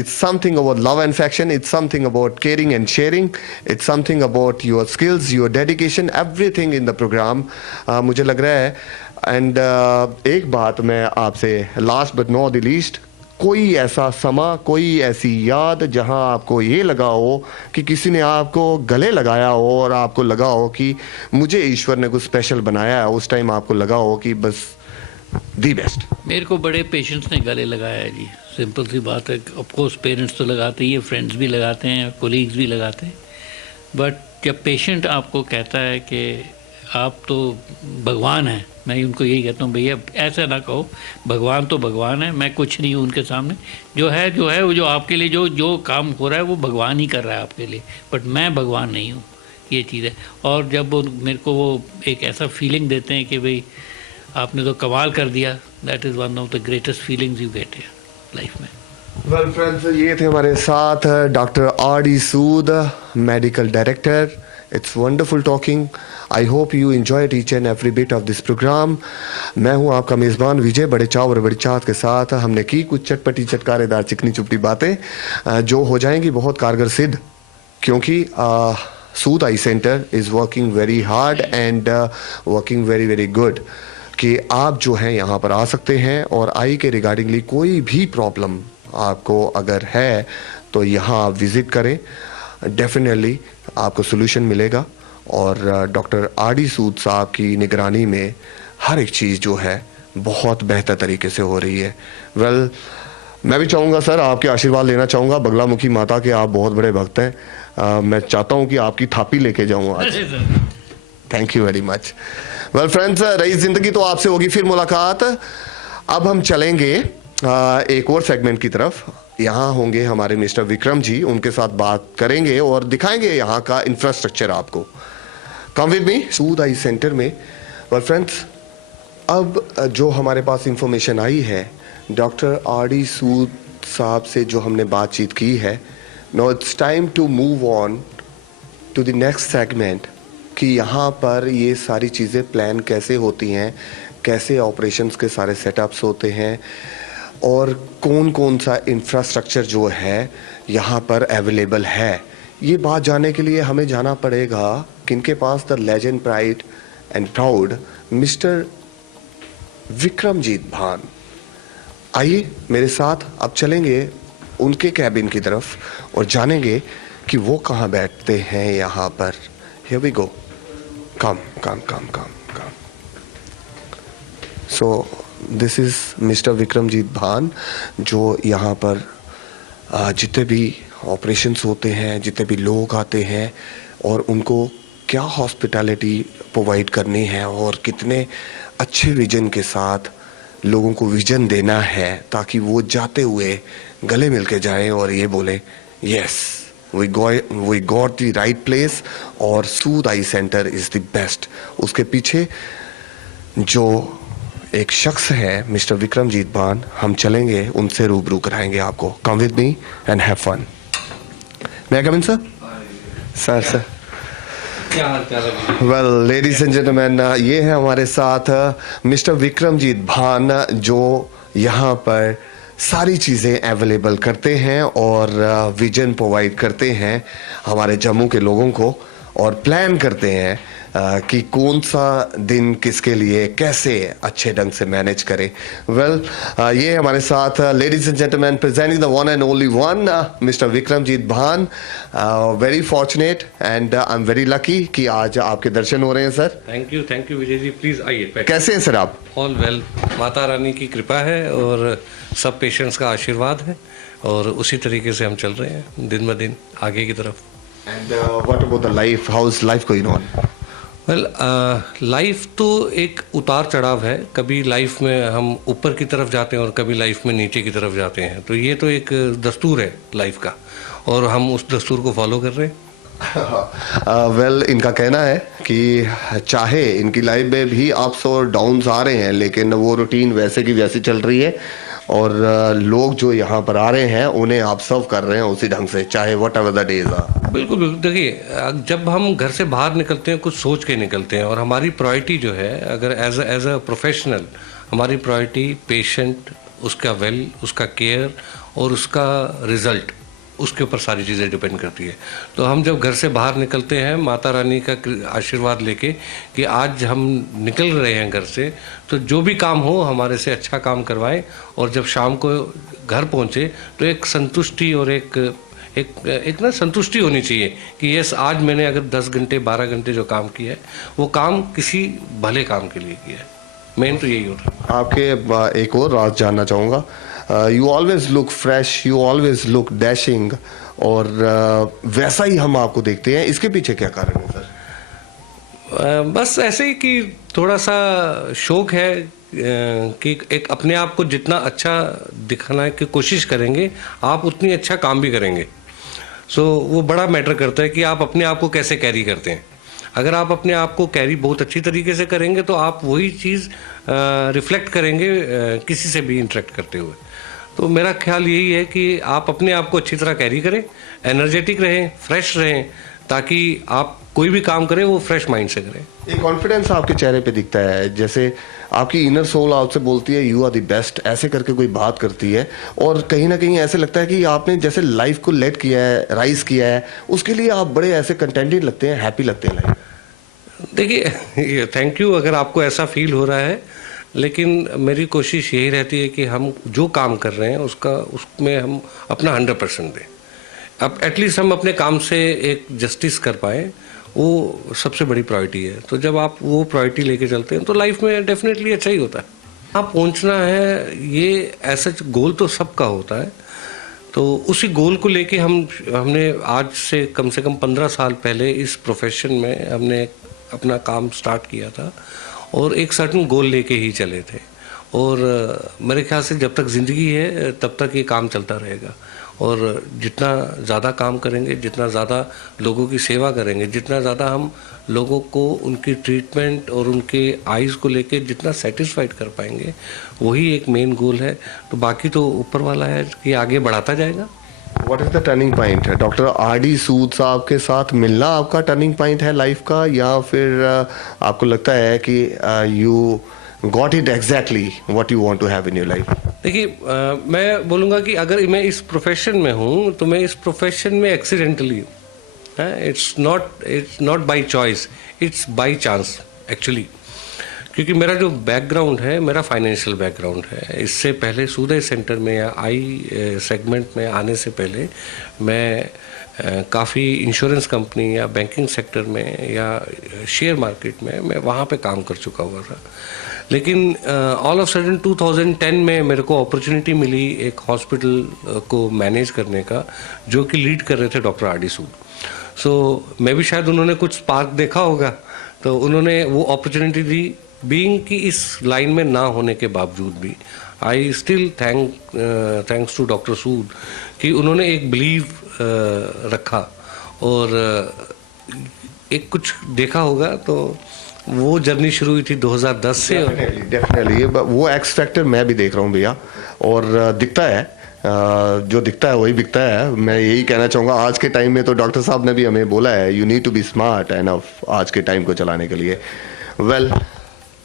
It's something about love and affection. It's something about caring and sharing. It's something about your skills, your dedication, everything in the program. मुझे लग रहा है. एंड एक बात मैं आपसे last but not the least, कोई ऐसा समा, कोई ऐसी याद जहां आपको ये लगा हो कि किसी ने आपको गले लगाया हो और आपको लगा हो कि मुझे ईश्वर ने कुछ स्पेशल बनाया है, उस टाइम आपको लगा हो कि बस दी बेस्ट? मेरे को बड़े पेशेंट्स ने गले लगाया है जी. सिंपल सी बात है. ऑफकोर्स पेरेंट्स तो लगाते ही है, फ्रेंड्स भी लगाते हैं, कोलीग्स भी लगाते हैं. बट जब पेशेंट आपको कहता है कि आप तो भगवान हैं, मैं उनको यही कहता हूँ भैया ऐसा ना कहो. भगवान तो भगवान है, मैं कुछ नहीं हूँ उनके सामने. जो है वो जो आपके लिए जो काम हो रहा है वो भगवान ही कर रहा है आपके लिए, बट मैं भगवान नहीं हूँ. ये चीज़ है। और जब वो मेरे को वो एक ऐसा फीलिंग देते हैं कि भाई आपने तो कमाल कर दिया, that is one of the greatest feelings you get life में। वेल फ्रेंड्स, ये थे हमारे साथ doctor R D Sood, medical director. It's wonderful talking. I hope you enjoyed each and every bit of this programme. मैं हूं आपका मेज़बान विजय। बड़े चाव और बड़ी चाहत के साथ हमने की कुछ चटपटी चटकारेदार चिकनी चुपटी बातें जो हो जाएंगी बहुत कारगर सिद्ध, क्योंकि सूद आई centre is working very hard and working very very good, कि आप जो हैं यहाँ पर आ सकते हैं और आई के रिगार्डिंगली कोई भी प्रॉब्लम आपको अगर है तो यहाँ आप विज़िट करें। डेफिनेटली आपको सोल्यूशन मिलेगा और डॉक्टर आर डी सूद साहब की निगरानी में हर एक चीज़ जो है बहुत बेहतर तरीके से हो रही है। वेल, मैं भी चाहूँगा सर, आपके आशीर्वाद लेना चाहूँगा। बगलामुखी माता के आप बहुत बड़े भक्त हैं। मैं चाहता हूँ कि आपकी थापी लेके जाऊँ आज। Thank you very much. Well friends, रही ज़िंदगी तो आपसे होगी फिर मुलाकात। अब हम चलेंगे एक और सेगमेंट की तरफ। यहाँ होंगे हमारे मिस्टर विक्रम जी, उनके साथ बात करेंगे और दिखाएंगे यहाँ का इंफ्रास्ट्रक्चर आपको। Come with me Sood I Centre में। वेल फ्रेंड्स, अब जो हमारे पास इंफॉर्मेशन आई है डॉक्टर आर डी सूद साहब से जो हमने बातचीत की है, now it's time to move on to the next segment, कि यहाँ पर ये सारी चीज़ें प्लान कैसे होती हैं, कैसे ऑपरेशंस के सारे सेटअप्स होते हैं और कौन कौन सा इंफ्रास्ट्रक्चर जो है यहाँ पर अवेलेबल है। ये बात जानने के लिए हमें जाना पड़ेगा किनके पास, the legend pride and proud mister Vikramjit Bhan. आइए मेरे साथ अब चलेंगे उनके कैबिन की तरफ और जानेंगे कि वो कहाँ बैठते हैं यहाँ पर। Here we go. Come. So this is Mr. Vikramjit भान, जो यहाँ पर जितने भी ऑपरेशंस होते हैं, जितने भी लोग आते हैं और उनको क्या हॉस्पिटैलिटी प्रोवाइड करनी है और कितने अच्छे विजन के साथ लोगों को विजन देना है ताकि वो जाते हुए गले मिल के जाएं और ये बोले yes we got the right place और सूद आई सेंटर इज द बेस्ट। उसके पीछे जो एक शख्स है मिस्टर विक्रमजीत भान, हम चलेंगे उनसे रूबरू कराएंगे आपको। Come with me and have fun. मैं कम इन सर? सर क्या हाल चाल है? वेल लेडीज एंड जेंटलमैन, ये है हमारे साथ मिस्टर विक्रमजीत भान, जो यहाँ पर सारी चीज़ें अवेलेबल करते हैं और विजन प्रोवाइड करते हैं हमारे जम्मू के लोगों को और प्लान करते हैं कि कौन सा दिन किसके लिए कैसे अच्छे ढंग से मैनेज करें। वेल, ये हमारे साथ ladies and gentleman presenting the one and only one mister Vikramjit Bhan. Very fortunate and I am very lucky कि आज आपके दर्शन हो रहे हैं sir. Thank you Vijay ji, please आइए। कैसे हैं सर आप? ऑल वेल, माता रानी की कृपा है और सब पेशेंट्स का आशीर्वाद है और उसी तरीके से हम चल रहे हैं दिन ब दिन आगे की तरफ। And what about the life, how is life going on? Well, life तो एक उतार चढ़ाव है। कभी लाइफ में हम ऊपर की तरफ जाते हैं और कभी लाइफ में नीचे की तरफ जाते हैं, तो ये तो एक दस्तूर है लाइफ का और हम उस दस्तूर को फॉलो कर रहे हैं। वेल, इनका कहना है कि चाहे इनकी लाइफ में भी अप्स और डाउन्स आ रहे हैं लेकिन वो रूटीन वैसे की वैसी चल रही है और लोग जो यहाँ पर आ रहे हैं उन्हें आप सर्व कर रहे हैं उसी ढंग से, चाहे whatever the days are. बिल्कुल बिल्कुल। देखिए, जब हम घर से बाहर निकलते हैं कुछ सोच के निकलते हैं और हमारी प्रायोरिटी जो है, अगर एज अ प्रोफेशनल हमारी प्रायोरिटी पेशेंट, उसका वेल, उसका केयर और उसका रिजल्ट, उसके ऊपर सारी चीज़ें डिपेंड करती है। तो हम जब घर से बाहर निकलते हैं माता रानी का आशीर्वाद लेके कि आज हम निकल रहे हैं घर से, तो जो भी काम हो हमारे से अच्छा काम करवाएं और जब शाम को घर पहुंचे तो एक संतुष्टि और एक ना संतुष्टि होनी चाहिए कि यस, आज मैंने अगर 10 घंटे 12 घंटे जो काम किया है वो काम किसी भले काम के लिए किया है। मेन तो यही होता है। आपके एक और राज जानना चाहूँगा। You always look fresh, you always look dashing और वैसा ही हम आपको देखते हैं, इसके पीछे क्या कारण है सर? बस ऐसे ही कि थोड़ा सा शौक है कि एक अपने आप को जितना अच्छा दिखाने की कोशिश करेंगे आप उतनी अच्छा काम भी करेंगे। सो वो बड़ा मैटर करता है कि आप अपने आप को कैसे कैरी करते हैं। अगर आप अपने आप को कैरी बहुत अच्छी तरीके से करेंगे तो आप वही चीज़ रिफ्लेक्ट करेंगे किसी से भी इंटरेक्ट करते हुए। तो मेरा ख्याल यही है कि आप अपने आप को अच्छी तरह कैरी करें, एनर्जेटिक रहें, फ्रेश रहें, ताकि आप कोई भी काम करें वो फ्रेश माइंड से करें। एक कॉन्फिडेंस आपके चेहरे पे दिखता है, जैसे आपकी इनर सोल आपसे बोलती है यू आर द बेस्ट, ऐसे करके कोई बात करती है, और कहीं ना कहीं ऐसे लगता है कि आपने जैसे लाइफ को लेट किया है, राइज किया है, उसके लिए आप बड़े ऐसे कंटेंटेड लगते हैं, हैप्पी लगते हैं लाइफ। देखिए, थैंक यू अगर आपको ऐसा फील हो रहा है, लेकिन मेरी कोशिश यही रहती है कि हम जो काम कर रहे हैं उसमें हम अपना 100% दें। अब एटलीस्ट हम अपने काम से एक जस्टिस कर पाए, वो सबसे बड़ी प्रायोरिटी है। तो जब आप वो प्रायोरिटी लेके चलते हैं तो लाइफ में डेफिनेटली अच्छा ही होता है। आप पहुंचना है, ये ऐसा गोल तो सबका होता है, तो उसी गोल को लेके हमने आज से कम 15 साल पहले इस प्रोफेशन में हमने अपना काम स्टार्ट किया था और एक सर्टन गोल लेके ही चले थे। और मेरे ख्याल से जब तक ज़िंदगी है तब तक ये काम चलता रहेगा, और जितना ज़्यादा काम करेंगे, जितना ज़्यादा लोगों की सेवा करेंगे, जितना ज़्यादा हम लोगों को उनकी ट्रीटमेंट और उनके आइज़ को लेके जितना सेटिस्फाइड कर पाएंगे, वही एक मेन गोल है। तो बाकी तो ऊपर वाला है कि आगे बढ़ाता जाएगा। What is the turning point? Doctor R D. Sood साहब के साथ मिलना आपका टर्निंग पॉइंट है लाइफ का, या फिर आपको लगता है कि you got it exactly what you want to have in your life? देखिए, मैं बोलूँगा कि अगर मैं इस प्रोफेशन में हूँ तो मैं इस प्रोफेशन में एक्सीडेंटली हूँ। It's not by choice, it's by chance actually. क्योंकि मेरा जो बैकग्राउंड है, मेरा फाइनेंशियल बैकग्राउंड है। इससे पहले सूद आई सेंटर में या आई सेगमेंट में आने से पहले मैं काफ़ी इंश्योरेंस कंपनी या बैंकिंग सेक्टर में या शेयर मार्केट में मैं वहाँ पे काम कर चुका हुआ था। लेकिन ऑल ऑफ सडन 2010 में मेरे को अपॉर्चुनिटी मिली एक हॉस्पिटल को मैनेज करने का, जो कि लीड कर रहे थे डॉक्टर आर.डी. सूद। सो मैं भी शायद उन्होंने कुछ स्पार्क देखा होगा, तो उन्होंने वो अपॉर्चुनिटी दी। बीइंग कि इस लाइन में ना होने के बावजूद भी I still thanks to doctor Sood कि उन्होंने एक बिलीव रखा और एक कुछ देखा होगा। तो वो जर्नी शुरू हुई थी 2010 से। डेफिनेटली वो एक्स फैक्टर मैं भी देख रहा हूँ भैया, और दिखता है, जो दिखता है वही बिकता है। मैं यही कहना चाहूँगा, आज के टाइम में तो डॉक्टर साहब ने भी हमें बोला है you need to be smart enough आज के टाइम को चलाने के लिए। वेल,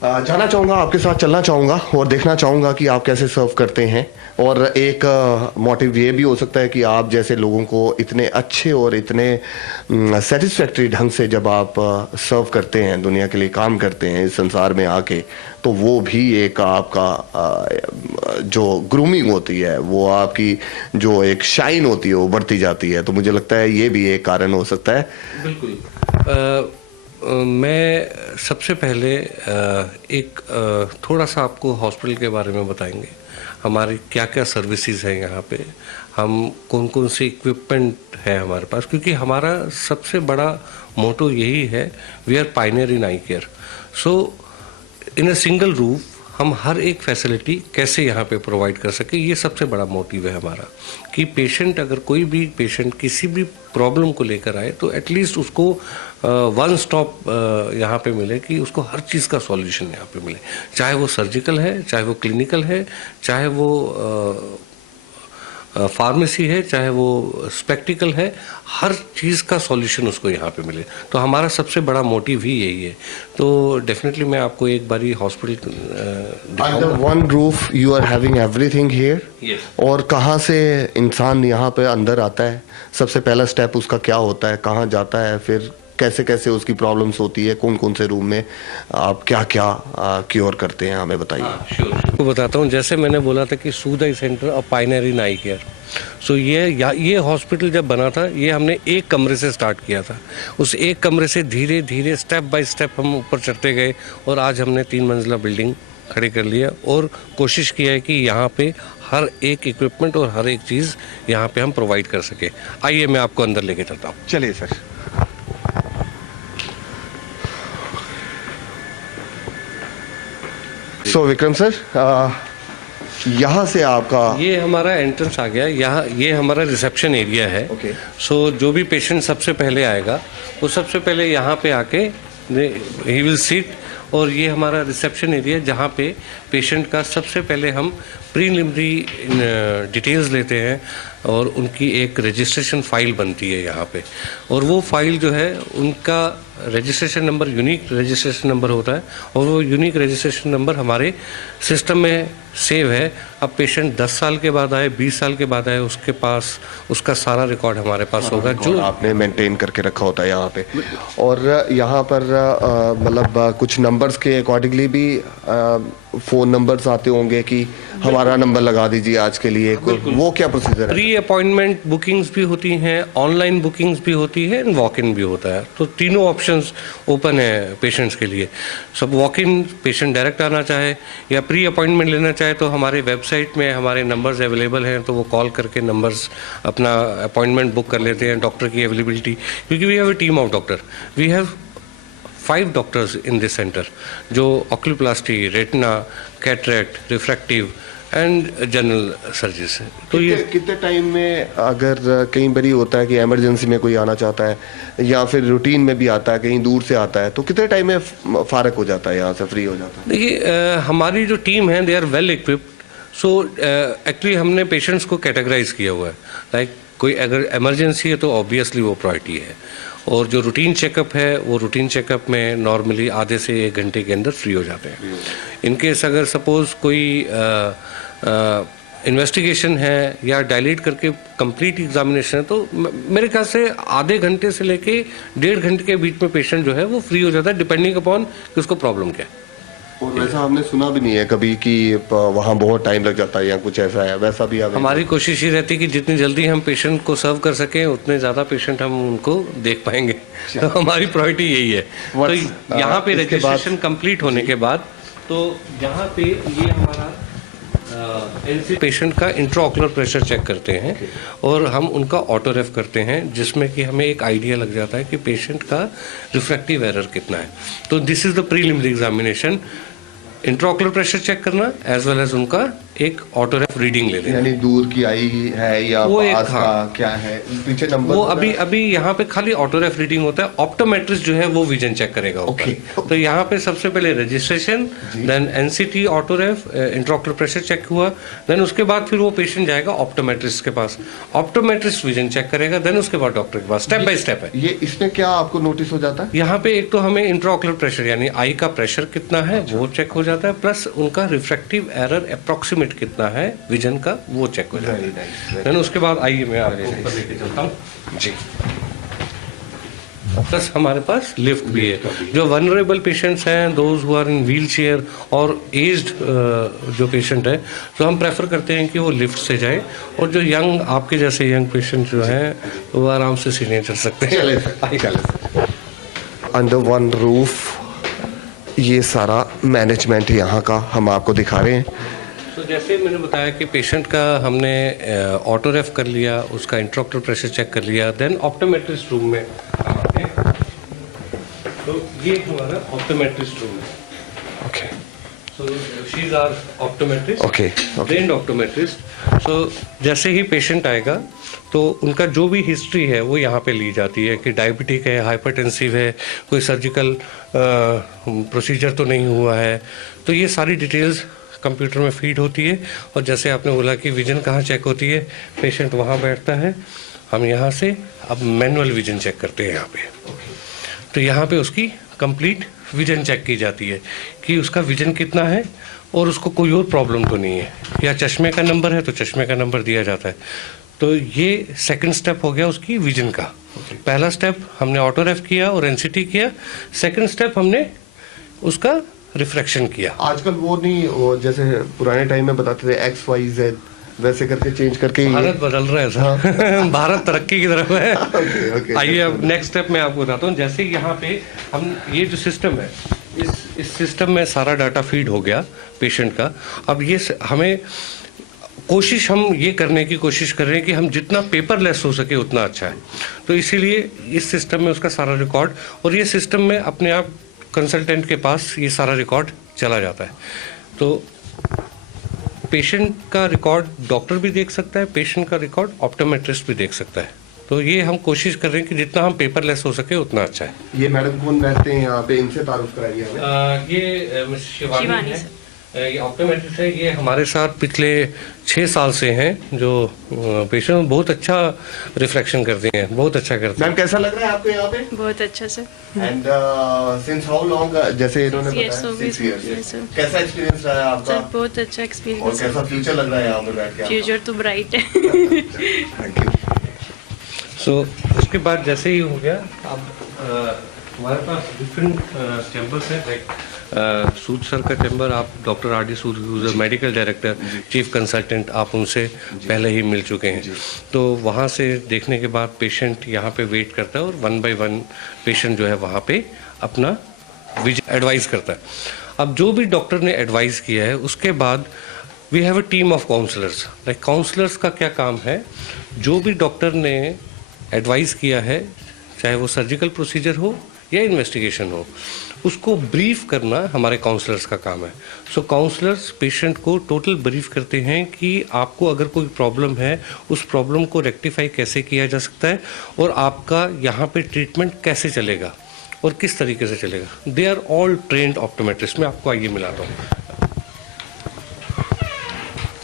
जाना चाहूँगा, आपके साथ चलना चाहूँगा और देखना चाहूँगा कि आप कैसे सर्व करते हैं। और एक मोटिव ये भी हो सकता है कि आप जैसे लोगों को इतने अच्छे और इतने सेटिस्फैक्टरी ढंग से जब आप सर्व करते हैं, दुनिया के लिए काम करते हैं इस संसार में आके, तो वो भी एक आपका जो ग्रूमिंग होती है, वो आपकी जो एक शाइन होती है वो बढ़ती जाती है। तो मुझे लगता है ये भी एक कारण हो सकता है। बिल्कुल। मैं सबसे पहले एक थोड़ा सा आपको हॉस्पिटल के बारे में बताएंगे। हमारी क्या क्या सर्विसेज हैं यहाँ पे, हम कौन कौन से इक्विपमेंट है हमारे पास, क्योंकि हमारा सबसे बड़ा मोटो यही है, we are pioneer in eye care. So in a single roof हम हर एक फैसिलिटी कैसे यहाँ पे प्रोवाइड कर सके, ये सबसे बड़ा मोटिव है हमारा। कि पेशेंट, अगर कोई भी पेशेंट किसी भी प्रॉब्लम को लेकर आए तो एटलीस्ट उसको वन स्टॉप यहाँ पे मिले, कि उसको हर चीज़ का सॉल्यूशन यहाँ पे मिले। चाहे वो सर्जिकल है, चाहे वो क्लिनिकल है, चाहे वो फार्मेसी है, चाहे वो स्पेक्टिकल है, हर चीज़ का सॉल्यूशन उसको यहाँ पे मिले। तो हमारा सबसे बड़ा मोटिव ही यही है। तो डेफिनेटली मैं आपको एक बारी hospital under one roof you are having everything here. और कहाँ से इंसान यहाँ पे अंदर आता है, सबसे पहला स्टेप उसका क्या होता है, कहाँ जाता है, फिर कैसे कैसे उसकी प्रॉब्लम्स होती है, कौन कौन से रूम में आप क्या क्या क्योर करते हैं, हमें बताइए। श्योर, बताता हूँ। जैसे मैंने बोला था कि सूद आई सेंटर और पायनियर इन आई केयर, सो ये हॉस्पिटल जब बना था, ये हमने एक कमरे से स्टार्ट किया था। उस एक कमरे से धीरे धीरे स्टेप बाय स्टेप हम ऊपर चढ़ते गए और आज हमने 3 मंजिला बिल्डिंग खड़ी कर लिया और कोशिश किया है कि यहाँ पे हर एक इक्विपमेंट और हर एक चीज़ यहाँ पे हम प्रोवाइड कर सके। आइए मैं आपको अंदर लेके चलता हूँ। चलिए सर। सो विक्रम सर, यहाँ से आपका ये हमारा एंट्रेंस आ गया, यहाँ ये हमारा रिसेप्शन एरिया है। Okay. सो जो भी पेशेंट सबसे पहले आएगा वो सबसे पहले यहाँ पे आके ही विल सीट, और ये हमारा रिसेप्शन एरिया जहाँ पे पेशेंट का सबसे पहले हम प्रीलिमिनरी डिटेल्स लेते हैं और उनकी एक रजिस्ट्रेशन फाइल बनती है यहाँ पे, और वो फाइल जो है उनका registration number unique registration number होता है, और वो यूनिक रजिस्ट्रेशन नंबर हमारे सिस्टम में सेव है। अब पेशेंट 10 साल के बाद आए, 20 साल के बाद आए, उसके पास उसका सारा रिकॉर्ड हमारे पास होगा जो आपने मेंटेन करके रखा होता है यहाँ पे। और यहाँ पर मतलब कुछ नंबर्स के अकॉर्डिंगली भी फ़ोन नंबर्स आते होंगे कि हमारा नंबर लगा दीजिए आज के लिए, वो क्या प्रोसीजर है? प्री अपॉइंटमेंट बुकिंग्स भी होती हैं, ऑनलाइन बुकिंग्स भी होती है, वॉक इन भी होता है। तो तीनों ऑप्शंस ओपन है पेशेंट्स के लिए। सब वॉक इन पेशेंट डायरेक्ट आना चाहे या प्री अपॉइंटमेंट लेना चाहे तो हमारे वेबसाइट में हमारे नंबर्स अवेलेबल हैं, तो वो कॉल करके नंबर्स अपना अपॉइंटमेंट बुक कर लेते हैं। डॉक्टर की अवेलेबिलिटी, क्योंकि we have a team of doctor, we have 5 doctors in this centre जो oculoplasty, retina, cataract, refractive and general surgeries है। तो ये कितने टाइम में, अगर कई बारी होता है कि इमरजेंसी में कोई आना चाहता है या फिर रूटीन में भी आता है, कहीं दूर से आता है, तो कितने टाइम में फारक हो जाता है, यहाँ से फ्री हो जाता है? देखिए हमारी जो टीम है they are well equipped. So actually हमने पेशेंट्स को कैटेगराइज किया हुआ है। लाइक कोई अगर इमरजेंसी है तो ऑब्वियसली वो प्रायोरिटी है, और जो रूटीन चेकअप है वो रूटीन चेकअप में नॉर्मली आधे से 1 घंटे के अंदर फ्री हो जाते हैं। इनकेस अगर सपोज कोई इन्वेस्टिगेशन है या डायलेट करके कंप्लीट एग्जामिनेशन है, तो मेरे ख्याल से आधे घंटे से लेके 1.5 घंटे के बीच में पेशेंट जो है वो फ्री हो जाता है, डिपेंडिंग अपॉन कि उसको प्रॉब्लम क्या है। और वैसा हमने सुना भी नहीं है कभी कि वहाँ बहुत टाइम लग जाता है या कुछ ऐसा है, वैसा भी हमारी कोशिश ये रहती है कि जितनी जल्दी हम पेशेंट को सर्व कर सकें उतने ज़्यादा पेशेंट हम उनको देख पाएंगे। तो हमारी प्रायोरिटी यही है। तो यहाँ पे रजिस्ट्रेशन कंप्लीट होने के बाद तो यहाँ पे ये हमारा पेशेंट का इंट्राऑक्यूलर प्रेशर चेक करते हैं और हम उनका ऑटो रेफ करते हैं, जिसमें कि हमें एक आइडिया लग जाता है कि पेशेंट का रिफ्रैक्टिव एरर कितना है। तो this is the preliminary examination, intraocular pressure check करना एज वेल एज उनका एक ऑटो रेफ रीडिंग ले लेना। यानी दूर की आई है या वो पास एक, का क्या है, पीछे नंबर वो अभी यहाँ पे खाली ऑटो रेफ रीडिंग होता है। ऑप्टोमेट्रिस्ट जो है वो विजन चेक करेगा ऊपर। तो यहाँ पे सबसे पहले रजिस्ट्रेशन, देन एनसीटी ऑटो रेफ, इंट्राऑक्यूलर प्रेशर चेक हुआ, देन उसके बाद फिर वो पेशेंट जाएगा ऑप्टोमेट्रिस्ट के पास, ऑप्टोमेट्रिस्ट विजन चेक करेगा, देन उसके बाद डॉक्टर के पास। स्टेप बाय स्टेप है ये। इसमें क्या आपको नोटिस हो जाता है? यहाँ पे एक तो हमें इंट्राऑक्यूलर प्रेशर यानी आई का प्रेशर कितना है वो चेक हो जाता है, प्लस उनका रिफ्रैक्टिव एरर अप्रोक्सीमेट कितना है विजन का वो चेक हो जाता है। देन उसके बाद आइए मैं आपको ऊपर लेके चलता हूँ जी। प्लस हमारे पास लिफ्ट भी है। जो वनरेबल पेशेंट्स हैं, those who are in wheelchair और एज्ड जो पेशेंट है, तो हम प्रेफर करते हैं कि वो लिफ्ट से जाए, और जो यंग आपके जैसे यंग पेशेंट जो हैं वो आराम से सीढ़ियाँ चढ़ सकते हैं। अंडर वन रूफ ये सारा मैनेजमेंट यहाँ का हम आपको दिखा रहे हैं। तो जैसे मैंने बताया कि पेशेंट का हमने ऑटो रेफ कर लिया, उसका इंट्राऑक्यूलर प्रेशर चेक कर लिया, देन ऑप्टोमेट्रिस्ट रूम में आते हैं। तो ये हमारा ऑप्टोमेट्रिस्ट रूम है। Okay, so she is our optometrist, okay, trained optometrist. So जैसे ही पेशेंट आएगा तो उनका जो भी हिस्ट्री है वो यहाँ पे ली जाती है कि डायबिटिक है, हाइपरटेंसिव है, कोई सर्जिकल प्रोसीजर तो नहीं हुआ है। तो ये सारी डिटेल्स कंप्यूटर में फीड होती है, और जैसे आपने बोला कि विजन कहाँ चेक होती है, पेशेंट वहाँ बैठता है, हम यहाँ से अब मैनुअल विजन चेक करते हैं यहाँ पे। तो यहाँ पे उसकी कंप्लीट विजन चेक की जाती है कि उसका विजन कितना है और उसको कोई और प्रॉब्लम तो नहीं है, या चश्मे का नंबर है तो चश्मे का नंबर दिया जाता है। तो ये सेकंड स्टेप हो गया उसकी विजन का। पहला स्टेप हमने ऑटो रेफ किया और एनसीटी किया, सेकंड स्टेप हमने उसका रिफ्रैक्शन किया। आजकल वो नहीं, वो जैसे पुराने टाइम में बताते थे XYZ, वैसे करके चेंज करके भारत बदल रहा है सर। भारत तरक्की की तरफ है। आइए अब नेक्स्ट स्टेप मैं आपको बताता हूँ। जैसे यहाँ पे हम ये जो सिस्टम है, इस सिस्टम में सारा डाटा फीड हो गया पेशेंट का। अब ये हमें कोशिश हम ये करने की कोशिश कर रहे हैं कि हम जितना पेपरलेस हो सके उतना अच्छा है। तो इसीलिए इस सिस्टम में उसका सारा रिकॉर्ड, और ये सिस्टम में अपने आप कंसल्टेंट के पास ये सारा रिकॉर्ड चला जाता है। तो पेशेंट का रिकॉर्ड डॉक्टर भी देख सकता है, पेशेंट का रिकॉर्ड ऑप्टोमेट्रिस्ट भी देख सकता है। तो ये हम कोशिश कर रहे हैं कि जितना हम पेपरलेस हो सके उतना अच्छा है। ये मैडम कौन बैठते हैं यहाँ पे, इनसे तारुफ कराइए हमें। ये मिस शिवानी है, ये ऑप्टोमेट्रिस्ट है। ये हमारे साथ पिछले 6 साल से हैं, जो पेशेंट बहुत अच्छा रिफ्लेक्शन करते हैं, बहुत अच्छा करते हैं। मैम कैसा लग रहा है आपको यहाँ पे? बहुत अच्छा sir. And since how long, जैसे इन्होंने बताया 6 years। Yes, sir. कैसा एक्सपीरियंस रहा है आपका? सर बहुत अच्छा और एक्सपीरियंस है। कैसा फ्यूचर लग रहा है यहाँ पे बैठ के? फ्यूचर तो ब्राइट है। Thank you. सो उसके बाद जैसे ही हो गया, अब हमारे पास डिफरेंट चैम्बर्स हैं। लाइक सूद सर का चैम्बर, आप doctor R D Sood medical director, chief consultant, आप उनसे पहले ही मिल चुके हैं। तो वहाँ से देखने के बाद पेशेंट यहाँ पे वेट करता है और 1 by 1 पेशेंट जो है वहाँ पे अपना एडवाइस करता है। अब जो भी डॉक्टर ने एडवाइस किया है उसके बाद we have a team of counsellors. Like counsellors का क्या काम है, जो भी डॉक्टर ने एडवाइस किया है, चाहे वो सर्जिकल प्रोसीजर हो या इन्वेस्टिगेशन हो, उसको ब्रीफ करना हमारे काउंसलर्स का काम है। सो काउंसलर्स पेशेंट को टोटल ब्रीफ करते हैं कि आपको अगर कोई प्रॉब्लम है, उस प्रॉब्लम को रेक्टिफाई कैसे किया जा सकता है और आपका यहाँ पे ट्रीटमेंट कैसे चलेगा और किस तरीके से चलेगा। They are all trained optometrist. मैं आपको आइए मिलाता हूँ।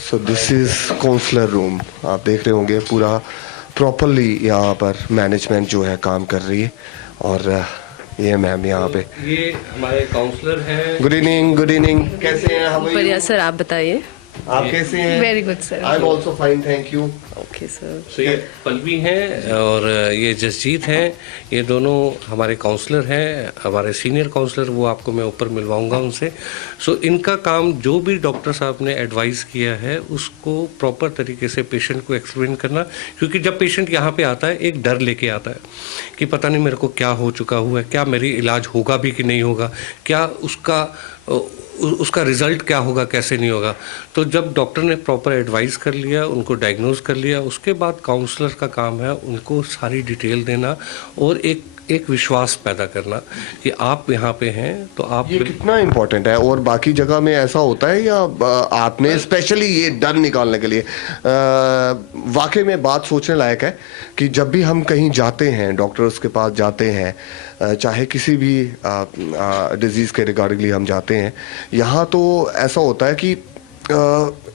So this is counsellor room. आप देख रहे होंगे पूरा प्रॉपरली यहाँ पर मैनेजमेंट जो है काम कर रही है। और ये मैम यहाँ पे, ये हमारे काउंसलर हैं। Good evening. गुड इवनिंग, कैसे हैं? How are you? बढ़िया सर, आप बताइए। आप कैसे हैं? Very good sir. I am also fine, thank you. Okay sir. So ये पल्लवी हैं और ये जसजीत हैं। ये दोनों हमारे काउंसलर हैं, हमारे सीनियर काउंसलर। वो आपको मैं ऊपर मिलवाऊंगा उनसे। सो इनका काम, जो भी डॉक्टर साहब ने एडवाइस किया है उसको प्रॉपर तरीके से पेशेंट को एक्सप्लेन करना। क्योंकि जब पेशेंट यहाँ पे आता है, एक डर लेके आता है कि पता नहीं मेरे को क्या हो चुका हुआ है, क्या मेरी इलाज होगा भी कि नहीं होगा, क्या उसका रिजल्ट क्या होगा, कैसे नहीं होगा। तो जब डॉक्टर ने प्रॉपर एडवाइस कर लिया, उनको डायग्नोज कर लिया, उसके बाद काउंसलर का काम है उनको सारी डिटेल देना और एक विश्वास पैदा करना कि आप यहाँ पे हैं तो आप। ये कितना इम्पोर्टेंट है। और बाकी जगह में ऐसा होता है या आपने स्पेशली ये डर निकालने के लिए? वाकई में बात सोचने लायक है कि जब भी हम कहीं जाते हैं, डॉक्टर्स के पास जाते हैं, चाहे किसी भी डिजीज़ के रिगार्डिंगली हम जाते हैं, यहाँ तो ऐसा होता है कि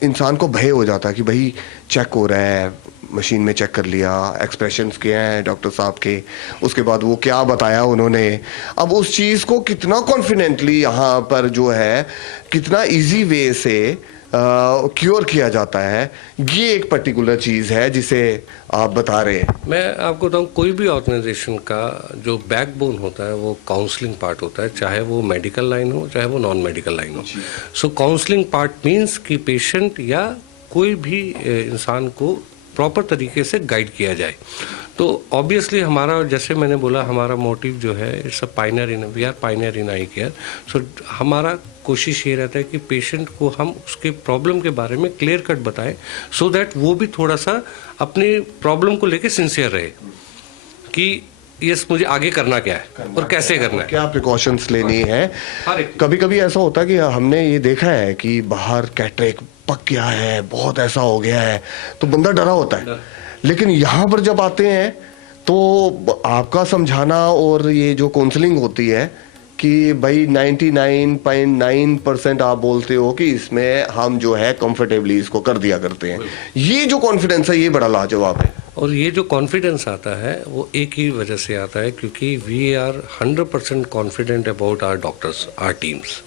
इंसान को भय हो जाता है कि भाई चेक हो रहा है, मशीन में चेक कर लिया, एक्सप्रेशंस क्या हैं डॉक्टर साहब के, उसके बाद वो क्या बताया उन्होंने। अब उस चीज़ को कितना कॉन्फिडेंटली यहाँ पर जो है, कितना इजी वे से क्योर किया जाता है, ये एक पर्टिकुलर चीज़ है जिसे आप बता रहे हैं। मैं आपको बताऊं, कोई भी ऑर्गेनाइजेशन का जो बैकबोन होता है वो काउंसलिंग पार्ट होता है, चाहे वो मेडिकल लाइन हो चाहे वो नॉन मेडिकल लाइन हो। सो काउंसलिंग पार्ट मीन्स कि पेशेंट या कोई भी इंसान को प्रॉपर तरीके से गाइड किया जाए। तो ऑब्वियसली हमारा, जैसे मैंने बोला, हमारा मोटिव जो है, it's a pioneer in, we are pioneer in eye care. So हमारा कोशिश ये रहता है कि पेशेंट को हम उसके प्रॉब्लम के बारे में क्लियर कट बताएं, सो दैट वो भी थोड़ा सा अपनी प्रॉब्लम को लेके सिंसियर रहे कि यस मुझे आगे करना क्या है और कैसे करना है, क्या प्रिकॉशंस लेनी है। हर एक। कभी कभी ऐसा होता है कि हमने ये देखा है कि बाहर कैटरेक्ट पक गया है, बहुत ऐसा हो गया है, तो बंदा डरा होता है। लेकिन यहाँ पर जब आते हैं तो आपका समझाना और ये जो काउंसलिंग होती है कि भाई 99.9% आप बोलते हो कि इसमें हम जो है कंफर्टेबली इसको कर दिया करते हैं। ये जो कॉन्फिडेंस है, ये बड़ा लाजवाब है। और ये जो कॉन्फिडेंस आता है वो एक ही वजह से आता है, क्योंकि we are 100% confident about our doctors, our teams.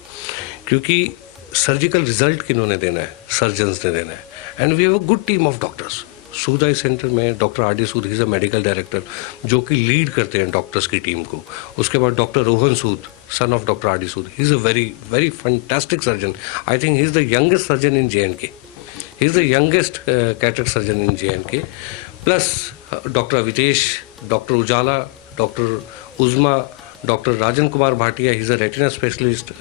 क्योंकि सर्जिकल रिजल्ट किन्होंने देना है, सर्जन्स ने देना है। And we have a good team of doctors. Sood I Centre में doctor R D Sood, he is a medical director, जो कि लीड करते हैं डॉक्टर्स की टीम को। उसके बाद doctor Rohan Sood, son of doctor R D Sood, he is a very very fantastic surgeon. I think he is the youngest surgeon in JNK। He is the youngest cataract surgeon in JNK। Plus doctor Avitesh, doctor Ujala, doctor उज़मा, doctor Rajan Kumar Bhatia, he is a retina specialist,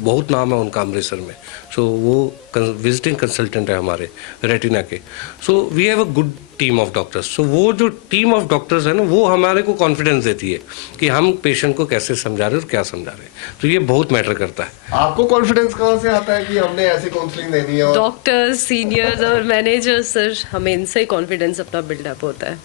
बहुत नाम है उनका अमृतसर में। सो वो visiting consultant है हमारे retina के। So we have a good team of doctors. So वो जो टीम ऑफ डॉक्टर्स है ना, वो हमारे को कॉन्फिडेंस देती है कि हम पेशेंट को कैसे समझा रहे हैं और क्या समझा रहे हैं। तो ये बहुत मैटर करता है। आपको कॉन्फिडेंस कहाँ से आता है कि हमने ऐसी काउंसलिंग देनी है? और डॉक्टर्स, सीनियर्स और मैनेजर्स सर, हमें इनसे ही कॉन्फिडेंस अपना बिल्डअप होता है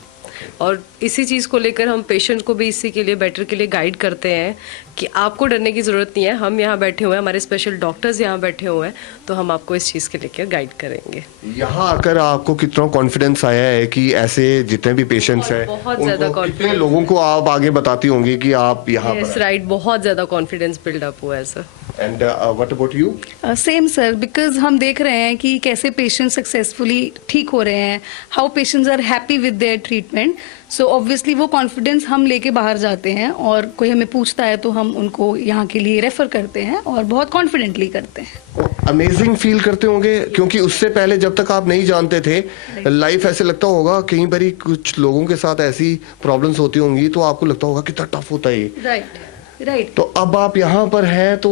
और इसी चीज़ को लेकर हम पेशेंट को भी इसी के लिए बेटर के लिए गाइड करते हैं कि आपको डरने की ज़रूरत नहीं है, हम यहाँ बैठे हुए हैं, हमारे स्पेशल डॉक्टर्स यहाँ बैठे हुए हैं, तो हम आपको इस चीज़ के लेकर गाइड करेंगे। यहाँ आकर आपको कितना कॉन्फिडेंस आया है कि ऐसे जितने भी पेशेंट्स हैं बहुत ज़्यादा उनको, कितने confidence। लोगों को आप आगे बताती होंगी कि आप यहाँ यस पर राइट, बहुत ज़्यादा कॉन्फिडेंस बिल्डअप हुआ है sir. And what about you? Same sir, because हम देख रहे हैं कि कैसे पेशेंट सक्सेसफुली ठीक हो रहे हैं, how patients are happy with their treatment. So obviously वो कॉन्फिडेंस हम लेके बाहर जाते हैं और कोई हमें पूछता है तो हम उनको यहाँ के लिए रेफर करते हैं और बहुत कॉन्फिडेंटली करते हैं। अमेजिंग फील करते होंगे, क्योंकि उससे पहले जब तक आप नहीं जानते थे लाइफ ऐसे लगता होगा, कई बार कुछ लोगों के साथ ऐसी प्रॉब्लम्स होती होंगी तो आपको लगता होगा कितना टफ होता है ये। राइट। तो अब आप यहाँ पर हैं तो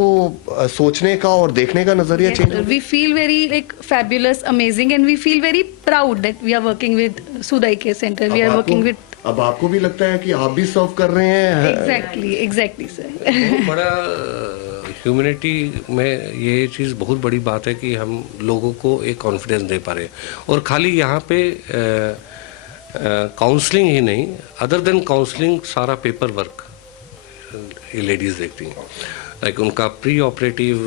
सोचने का और देखने का नजरिया change. We feel very like fabulous, amazing and we feel very proud that we are working with Sudha eye care centre. We are working with, अब आपको भी लगता है कि आप भी सर्व कर रहे हैं? Exactly sir. बहुत बड़ा ह्यूमैनिटी में ये चीज़ बहुत बड़ी बात है कि हम लोगों को एक कॉन्फिडेंस दे पा रहे हैं। और खाली यहाँ पे काउंसलिंग ही नहीं, अदर देन काउंसलिंग सारा पेपर वर्क ये लेडीज़ देखती हैं। लाइक उनका प्री ऑपरेटिव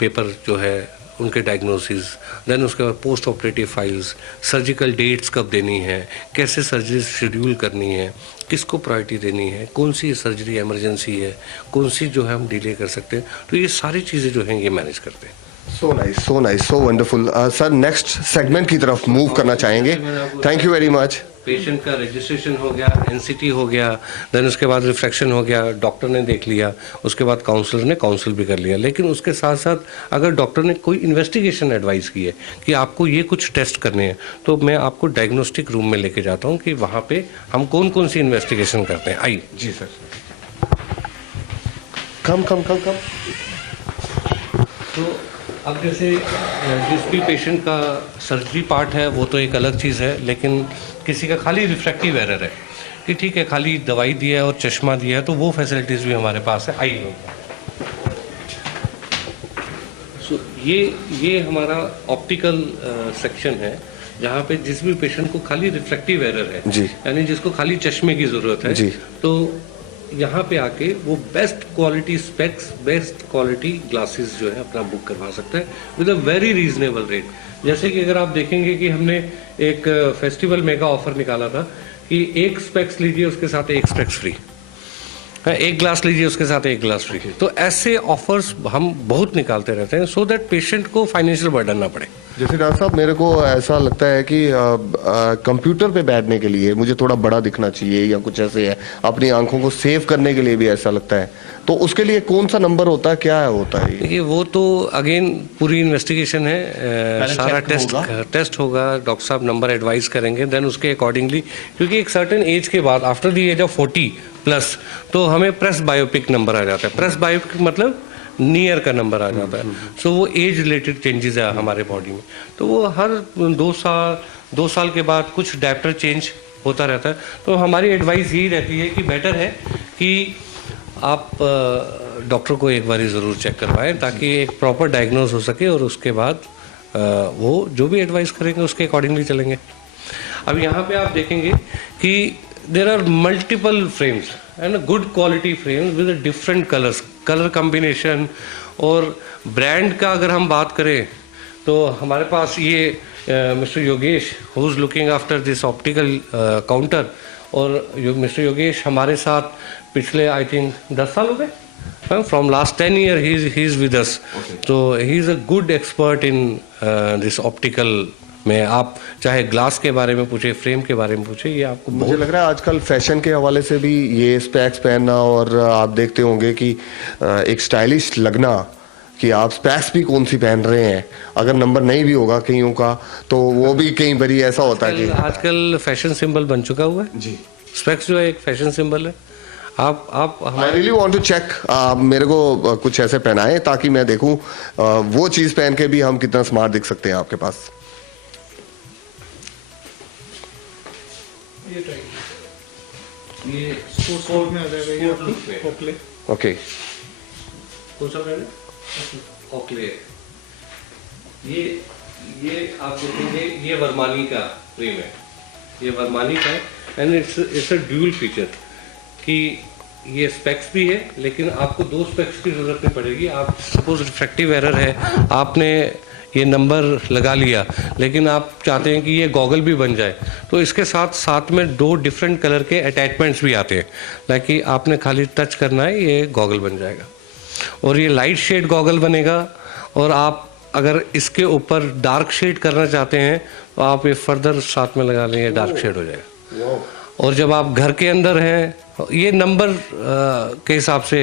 पेपर जो है, उनके डायग्नोसिस, देन उसके बाद post operative files, surgical dates कब देनी है, कैसे सर्जरी शेड्यूल करनी है, किसको प्रायोरिटी देनी है, कौन सी सर्जरी इमरजेंसी है, कौन सी जो है हम डिले कर सकते हैं। तो ये सारी चीज़ें जो हैं ये मैनेज करते हैं। So nice, so wonderful. Sir next segment की तरफ मूव करना चाहेंगे। Thank you very much. Patient का रजिस्ट्रेशन हो गया, एनसीटी हो गया, देन उसके बाद रिफ्रैक्शन हो गया, डॉक्टर ने देख लिया, उसके बाद काउंसलर ने काउंसिल भी कर लिया। लेकिन उसके साथ साथ अगर डॉक्टर ने कोई इन्वेस्टिगेशन एडवाइस की है कि आपको ये कुछ टेस्ट करने हैं, तो मैं आपको डायग्नोस्टिक रूम में लेके जाता हूँ कि वहाँ पे हम कौन कौन सी इन्वेस्टिगेशन करते हैं। आइए जी सर। कम। तो अब जैसे जिस भी पेशेंट का सर्जरी पार्ट है वो तो एक अलग चीज़ है, लेकिन किसी का खाली रिफ्रैक्टिव एरर है कि ठीक है खाली दवाई दिया है और चश्मा दिया है, तो वो फैसिलिटीज़ भी हमारे पास है। आइए। सो ये हमारा ऑप्टिकल सेक्शन है, जहाँ पे जिस भी पेशेंट को खाली रिफ्रैक्टिव एरर है, जी, यानी जिसको खाली चश्मे की ज़रूरत है, जी, तो यहाँ पे आके वो best quality specs, best quality glasses जो है अपना बुक करवा सकता है with a very reasonable rate. जैसे कि अगर आप देखेंगे कि हमने एक फेस्टिवल मेगा ऑफर निकाला था कि एक स्पेक्स लीजिए उसके साथ एक स्पेक्स फ्री, एक ग्लास लीजिए उसके साथ एक ग्लास फ्री। तो ऐसे ऑफर्स हम बहुत निकालते रहते हैं सो दैट पेशेंट को फाइनेंशियल बर्डन ना पड़े। जैसे डॉक्टर साहब, मेरे को ऐसा लगता है कि कंप्यूटर पे बैठने के लिए मुझे थोड़ा बड़ा दिखना चाहिए या कुछ ऐसे है, अपनी आंखों को सेव करने के लिए भी ऐसा लगता है, तो उसके लिए कौन सा नंबर होता है, क्या होता है? देखिए वो तो अगेन पूरी इन्वेस्टिगेशन है, सारा टेस्ट होगा, डॉक्टर साहब नंबर एडवाइस करेंगे, देन उसके अकॉर्डिंगली, क्योंकि एक सर्टेन एज के बाद after the age of 40 plus तो हमें प्रेस बायोपिक नंबर आ जाता है। प्रेस बायोपिक मतलब नियर का नंबर आ जाता है। सो वो एज रिलेटेड चेंजेस है हमारे बॉडी में, तो वो हर 2 साल के बाद कुछ डायप्टर चेंज होता रहता है। तो हमारी एडवाइस यही रहती है कि बेटर है कि आप डॉक्टर को एक बार ज़रूर चेक करवाएं ताकि एक प्रॉपर डायग्नोज हो सके और उसके बाद वो जो भी एडवाइस करेंगे उसके अकॉर्डिंगली चलेंगे। अब यहाँ पे आप देखेंगे कि there are multiple frames and good quality frames with different colours, colour combination. और ब्रांड का अगर हम बात करें तो हमारे पास ये mister Yogesh who is looking after this optical counter, और मिस्टर योगेश हमारे साथ पिछले आई थिंक 10 साल हो गए, from last 10 year he is with us. तो he is a good expert in this optical में। आप चाहे ग्लास के बारे में पूछे, फ्रेम के बारे में पूछे, ये आपको मुझे लग रहा है आजकल फैशन के हवाले से भी ये स्पेक्स पहनना, और आप देखते होंगे कि एक स्टाइलिश लगना कि आप स्पेक्स भी कौन सी पहन रहे हैं, अगर नंबर नहीं भी होगा कईयों का तो वो भी कई बारी ऐसा होता है कि आजकल फैशन सिंबल बन चुका हुआ है। जी, स्पेक्स जो है एक फैशन सिंबल है। आप आई हमारे रियली वांट टू चेक, आप मेरे को कुछ ऐसे पहनाएं ताकि मैं देखूं वो चीज पहन के भी हम कितना स्मार्ट दिख सकते हैं आपके पास। ये स्पोर्ट में आ जाएगा ये आपको ओकले। ओके, कौन सा ब्रांड है? ओकले। ये आप देखेंगे, ये वर्मानी का फ्रेम है, ये वर्मानी का है, and it's a dual feature कि ये स्पेक्स भी है, लेकिन आपको 2 स्पेक्स की जरूरत नहीं पड़ेगी। आप सपोज रिफ्रैक्टिव एरर है, आपने ये नंबर लगा लिया, लेकिन आप चाहते हैं कि ये गॉगल भी बन जाए, तो इसके साथ में 2 डिफरेंट कलर के अटैचमेंट्स भी आते हैं, ताकि आपने खाली टच करना है, ये गॉगल बन जाएगा। और ये लाइट शेड गॉगल बनेगा, और आप अगर इसके ऊपर डार्क शेड करना चाहते हैं तो आप ये फर्दर साथ में लगा लेंगे, डार्क शेड हो जाएगा। और जब आप घर के अंदर हैं, ये नंबर के हिसाब से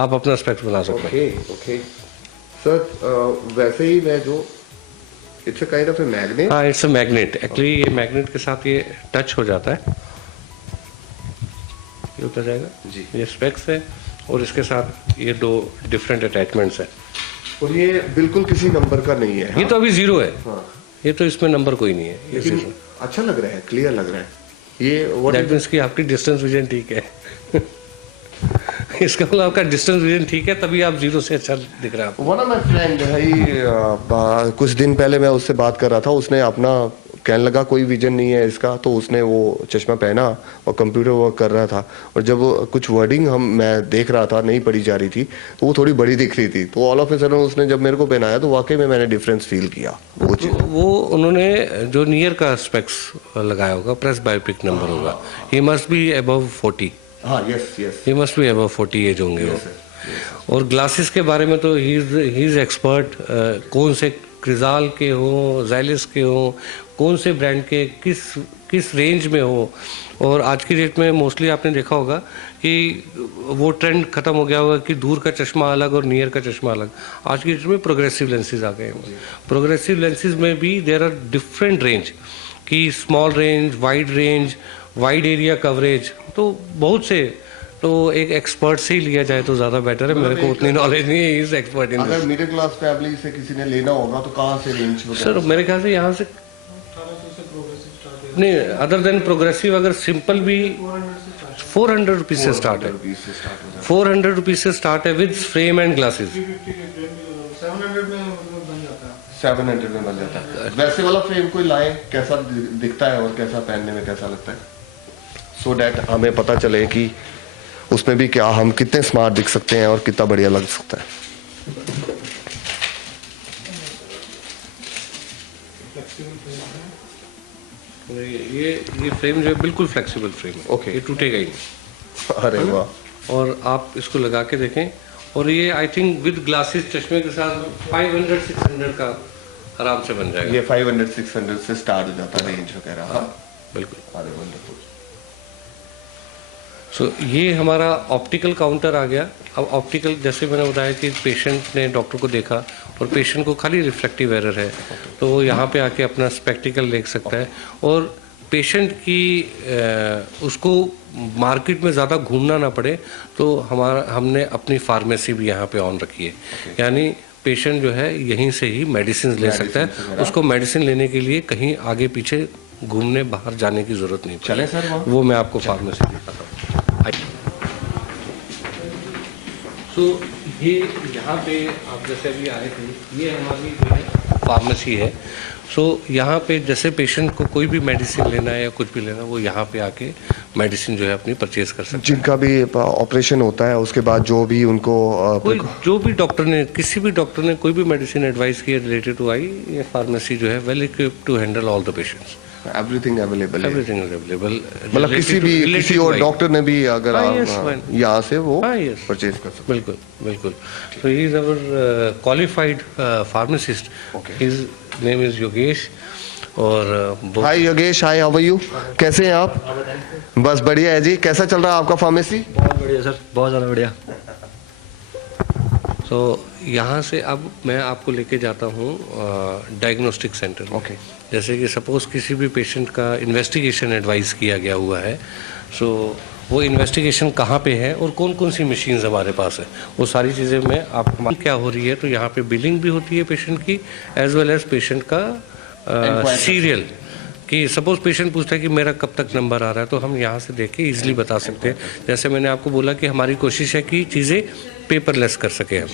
आप अपना स्पेक्स बना सकते हैं। ओके सर, वैसे ही मैं जो it's a kind of a magnet. हाँ, इट्स अ मैग्नेट। एक्चुअली ये मैग्नेट के साथ ये टच हो जाता है, ये उतर जाएगा जी। ये स्पेक्स है, और इसके साथ ये 2 डिफरेंट अटैचमेंट्स है। और ये बिल्कुल किसी नंबर का नहीं है। ये तो अभी 0 है, हाँ। ये तो इसमें नंबर कोई नहीं है, ये लेकिन 0। अच्छा लग रहा है, क्लियर लग रहा है। ये व्हाट दैट मीन्स कि आपकी डिस्टेंस विजन ठीक है। इसका मतलब आपका डिस्टेंस विजन ठीक है, तभी आप 0 से अच्छा दिख रहा है आपको। वन ऑफ माय फ्रेंड भाई, कुछ दिन पहले मैं उससे बात कर रहा था, उसने अपना कहने लगा कोई विजन नहीं है इसका, तो उसने वो चश्मा पहना और कंप्यूटर वर्क कर रहा था, और जब कुछ वर्डिंग मैं देख रहा था नहीं पढ़ी जा रही थी, तो वो थोड़ी बड़ी दिख रही थी, तो ऑल ऑफ ए सडन उसने जब मेरे को पहनाया तो वाकई में मैंने डिफरेंस फील किया। वो उन्होंने जो नियर का स्पेक्स लगाया होगा, प्रेस बायोपिक नंबर होगा, ही मस्ट बी अबव 40। हाँ, yes yes, he must be above 40 age होंगे वो। और ग्लासेस के बारे में तो ही इज एक्सपर्ट, कौन से क्रिजाल के हो, ज़ाइलिस के हो, कौन से ब्रांड के किस रेंज में हो। और आज की डेट में मोस्टली आपने देखा होगा कि वो ट्रेंड खत्म हो गया होगा कि दूर का चश्मा अलग और नियर का चश्मा अलग। आज की डेट में प्रोग्रेसिव लेंसेज आ गए हैं। प्रोग्रेसिव लेंसेज में भी देयर आर डिफरेंट रेंज, कि small range, wide area coverage, तो बहुत से। तो एक एक्सपर्ट से ही लिया जाए तो ज़्यादा बेटर है। मेरे को उतनी नॉलेज नहीं है, इज एक्सपर्ट इन। अगर मिडिल क्लास फैमिली से किसी ने लेना होगा तो कहाँ से रेंज? सर मेरे ख्याल से यहाँ से 1800 से प्रोग्रेसिव स्टार्ट है। नहीं, अदर देन प्रोग्रेसिव अगर सिंपल भी 400 रुपीज से स्टार्ट है। 400 रुपीज से स्टार्ट है विद फ्रेम एंड ग्लासेस। 350 के फ्रेम भी 700 में मतलब बन जाता है। 700 में बन जाता है। वैसे वाला फ्रेम कोई लाए, कैसा दिखता है और कैसा पहनने में कैसा लगता है, सो डैट हमें पता चले कि उसमें भी क्या हम कितने स्मार्ट दिख सकते हैं और कितना बढ़िया लग सकता है। ये फ्रेम जो है बिल्कुल फ्लेक्सिबल फ्रेम है। Okay. ये टूटेगा ही नहीं। अरे वाह। और आप इसको लगा के देखें, और ये आई थिंक विद ग्लासेस चश्मे के साथ 500-600 का आराम से बन जाएगा। ये 500-600 से स्टार्ट हो जाता है रेंज वगैरह। हाँ, बिल्कुल। अरे वंडरफुल। सो ये हमारा ऑप्टिकल काउंटर आ गया। अब ऑप्टिकल, जैसे मैंने बताया कि पेशेंट ने डॉक्टर को देखा और पेशेंट को खाली रिफ्रैक्टिव एरर है, तो वो यहाँ पे आके अपना स्पेक्टिकल देख सकता है। और पेशेंट की उसको मार्केट में ज़्यादा घूमना ना पड़े, तो हमने अपनी फार्मेसी भी यहाँ पे ऑन रखी है। यानी पेशेंट जो है यहीं से ही मेडिसिन ले सकता है। उसको मेडिसिन लेने के लिए कहीं आगे पीछे घूमने बाहर जाने की ज़रूरत नहीं। चलें सर वहाँ? वो मैं आपको फार्मेसी दिखाता हूँ। तो ये यहाँ पे आप जैसे अभी आए थे, ये हमारी जो है फार्मेसी है। सो यहाँ पे जैसे पेशेंट को कोई भी मेडिसिन लेना है या कुछ भी लेना, वो यहाँ पे आके मेडिसिन जो है अपनी परचेज कर सकते हैं। जिनका भी ऑपरेशन होता है उसके बाद जो भी उनको कोई जो भी डॉक्टर ने, किसी भी डॉक्टर ने कोई भी मेडिसिन एडवाइस की रिलेटेड टू आई, ये फार्मेसी जो है well equipped to handle all the patients. Everything available है। Everything is available. मतलब किसी और डॉक्टर ने भी अगर हाँ, आप yes, fine. यहाँ से वो हाँ, yes. परचेज कर सकते बिल्कुल बिल्कुल। तो he is our qualified pharmacist. His name is Yogesh. और हाय योगेश, हाय, हाउ आर यू? कैसे हैं आप? बस बढ़िया है जी। कैसा चल रहा है आपका फार्मेसी? बहुत बढ़िया सर, बहुत ज़्यादा बढ़िया। तो यहाँ से अब मैं आपको लेके जाता हूँ डायग्नोस्टिक सेंटर। ओके। जैसे कि सपोज किसी भी पेशेंट का इन्वेस्टिगेशन एडवाइस किया गया हुआ है, सो वो इन्वेस्टिगेशन कहाँ पे है और कौन कौन सी मशीन्स हमारे पास है, वो सारी चीज़ें में आप क्या हो रही है। तो यहाँ पे बिलिंग भी होती है पेशेंट की, एज वेल एज पेशेंट का सीरियल, कि सपोज पेशेंट पूछता है कि मेरा कब तक नंबर आ रहा है, तो हम यहाँ से देख के ईजिली बता सकते हैं। जैसे मैंने आपको बोला कि हमारी कोशिश है कि चीज़ें पेपरलेस कर सके हम।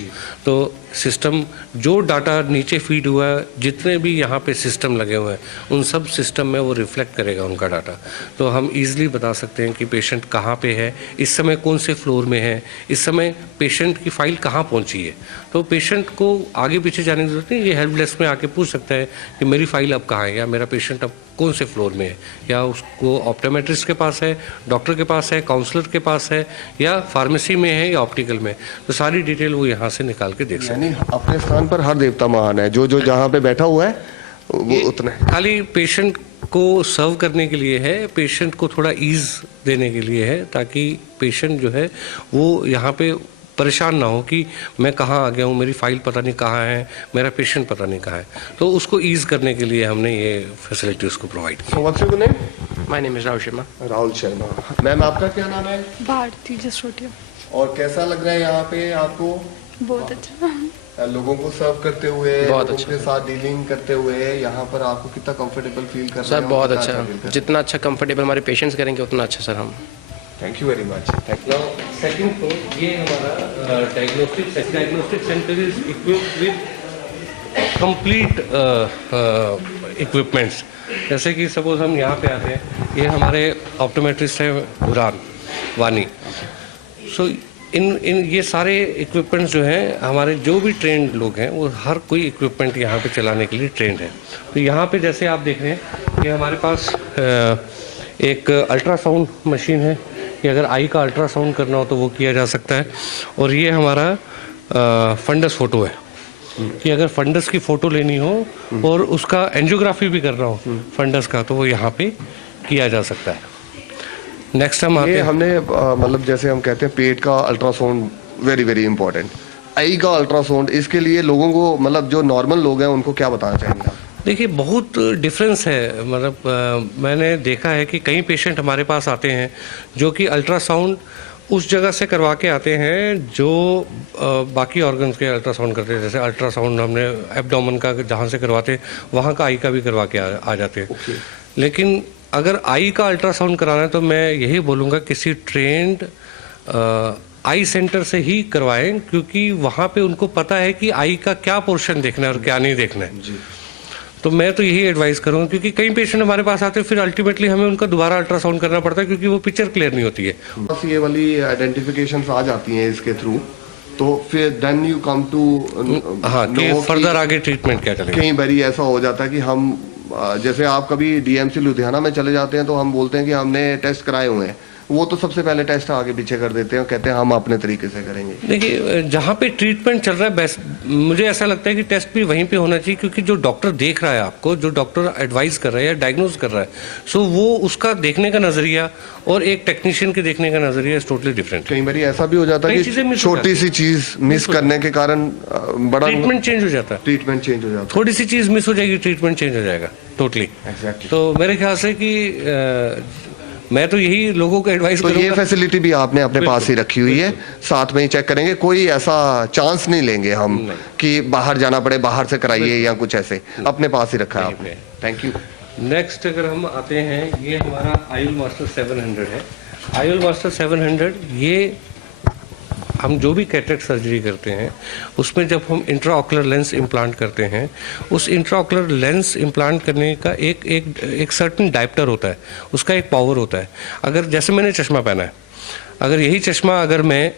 तो सिस्टम जो डाटा नीचे फीड हुआ है, जितने भी यहाँ पे सिस्टम लगे हुए हैं, उन सब सिस्टम में वो रिफ्लेक्ट करेगा उनका डाटा। तो हम इजीली बता सकते हैं कि पेशेंट कहाँ पे है, इस समय कौन से फ्लोर में है, इस समय पेशेंट की फाइल कहाँ पहुँची है। तो पेशेंट को आगे पीछे जाने की जरूरत नहीं, ये हेल्प डेस्क में आके पूछ सकता है कि मेरी फाइल अब कहाँ है, या मेरा पेशेंट अब कौन से फ्लोर में है, या उसको ऑप्टोमेट्रिस्ट के पास है, डॉक्टर के पास है, काउंसलर के पास है, या फार्मेसी में है, या ऑप्टिकल में। तो सारी डिटेल वो यहाँ से निकाल के देख सकते हैं। यानी अपने स्थान पर हर देवता महान है, जो जो जहाँ पे बैठा हुआ है वो उतना है। खाली पेशेंट को सर्व करने के लिए है, पेशेंट को थोड़ा ईज देने के लिए है, ताकि पेशेंट जो है वो यहाँ पे परेशान ना हो कि मैं कहाँ आ गया हूँ, मेरी फाइल पता नहीं कहाँ है, मेरा पेशेंट पता नहीं कहाँ है। तो उसको ईज करने के लिए हमने ये फैसिलिटी उसको प्रोवाइड की। So what's your name? My name is Rahul Sharma. Rahul Sharma. Ma'am आपका क्या नाम है? भारती जसरोटिया। और कैसा लग रहा है यहाँ पे आपको? बहुत अच्छा। लोगों को सर्व करते हुए, बहुत लोगों अच्छा। के साथ डीलिंग करते हुए यहाँ पर आपको कितना कंफर्टेबल फील कर रहे सर हैं? बहुत अच्छा, जितना अच्छा कंफर्टेबल हमारे पेशेंट्स करेंगे उतना अच्छा सर हम। Thank you very much. Second floor, ये हमारा diagnostic centre is equipped with complete equipments. जैसे कि सपोज हम यहाँ पे आते हैं, ये हमारे ऑप्टोमेट्रिस्ट है बुरान वानी। सो इन ये सारे इक्विपमेंट्स जो हैं, हमारे जो भी ट्रेंड लोग हैं वो हर कोई इक्विपमेंट यहाँ पे चलाने के लिए ट्रेंड है। तो यहाँ पे जैसे आप देख रहे हैं कि हमारे पास एक अल्ट्रासाउंड मशीन है कि अगर आई का अल्ट्रासाउंड करना हो तो वो किया जा सकता है। और ये हमारा फंडस फोटो है कि अगर फंडस की फ़ोटो लेनी हो और उसका एंजियोग्राफी भी करना हो फंडस का, तो वो यहाँ पे किया जा सकता है। नेक्स्ट हम आते ये हैं, हमने मतलब जैसे हम कहते हैं पेट का अल्ट्रासाउंड वेरी वेरी इंपॉर्टेंट, आई का अल्ट्रासाउंड, इसके लिए लोगों को मतलब जो नॉर्मल लोग हैं उनको क्या बताना चाहेंगे आप? देखिए बहुत डिफरेंस है। मतलब मैंने देखा है कि कई पेशेंट हमारे पास आते हैं जो कि अल्ट्रासाउंड उस जगह से करवा के आते हैं जो बाकी ऑर्गन्स के अल्ट्रासाउंड करते हैं। जैसे अल्ट्रासाउंड हमने एब्डोमेन का जहाँ से करवाते वहाँ का आई का भी करवा के आ जाते हैं। लेकिन अगर आई का अल्ट्रासाउंड कराना है तो मैं यही बोलूँगा किसी ट्रेंड आई सेंटर से ही करवाएं, क्योंकि वहाँ पे उनको पता है कि आई का क्या पोर्शन देखना है और क्या नहीं देखना है। तो मैं तो यही एडवाइस करूँगा, क्योंकि कई पेशेंट हमारे पास आते हैं फिर अल्टीमेटली हमें उनका दोबारा अल्ट्रासाउंड करना पड़ता है क्योंकि वो पिक्चर क्लियर नहीं होती है। बस ये वाली आइडेंटिफिकेशन आ जाती हैं इसके थ्रू, तो फिर देन यू कम टू हाँ कि फर्दर आगे ट्रीटमेंट क्या करेंगे। कई बारी ऐसा हो जाता है कि हम जैसे आप कभी डीएमसी लुधियाना में चले जाते हैं तो हम बोलते हैं कि हमने टेस्ट कराए हुए हैं, वो तो सबसे पहले टेस्ट आगे पीछे कर देते हैं और कहते हैं हम अपने तरीके से करेंगे। देखिए जहाँ पे ट्रीटमेंट चल रहा है बेस्ट, मुझे ऐसा लगता है कि टेस्ट भी वहीं पे होना चाहिए, क्योंकि जो डॉक्टर देख रहा है आपको, जो डॉक्टर एडवाइस कर रहा है या डायग्नोज कर रहा है, सो वो उसका देखने का नजरिया और एक टेक्नीशियन के देखने का नजरिया इज टोटली डिफरेंट। कई बार ऐसा भी हो जाता है कि छोटी सी चीज मिस करने के कारण बड़ा ट्रीटमेंट चेंज हो जाता है। ट्रीटमेंट चेंज हो जाता है, थोड़ी सी चीज मिस हो जाएगी, ट्रीटमेंट चेंज हो जाएगा टोटली। एग्जैक्टली। तो मेरे ख्याल से कि मैं तो यही लोगों को एडवाइस तो ये करूंगा। फैसिलिटी भी आपने अपने पास ही रखी हुई है, साथ में ही चेक करेंगे, कोई ऐसा चांस नहीं लेंगे हम कि बाहर जाना पड़े, बाहर से कराइए या कुछ ऐसे, अपने पास ही रखा है आपने। Thank you. नेक्स्ट अगर हम आते हैं, ये हमारा आयुल मास्टर 700 है। आयुल मास्टर 700 ये हम जो भी कैटरेक्ट सर्जरी करते हैं उसमें जब हम इंट्राऑकुलर लेंस इम्प्लांट करते हैं, उस इंट्राऑकुलर लेंस इम्प्लांट करने का एक सर्टेन डायप्टर होता है, उसका एक पावर होता है। अगर जैसे मैंने चश्मा पहना है, अगर यही चश्मा अगर मैं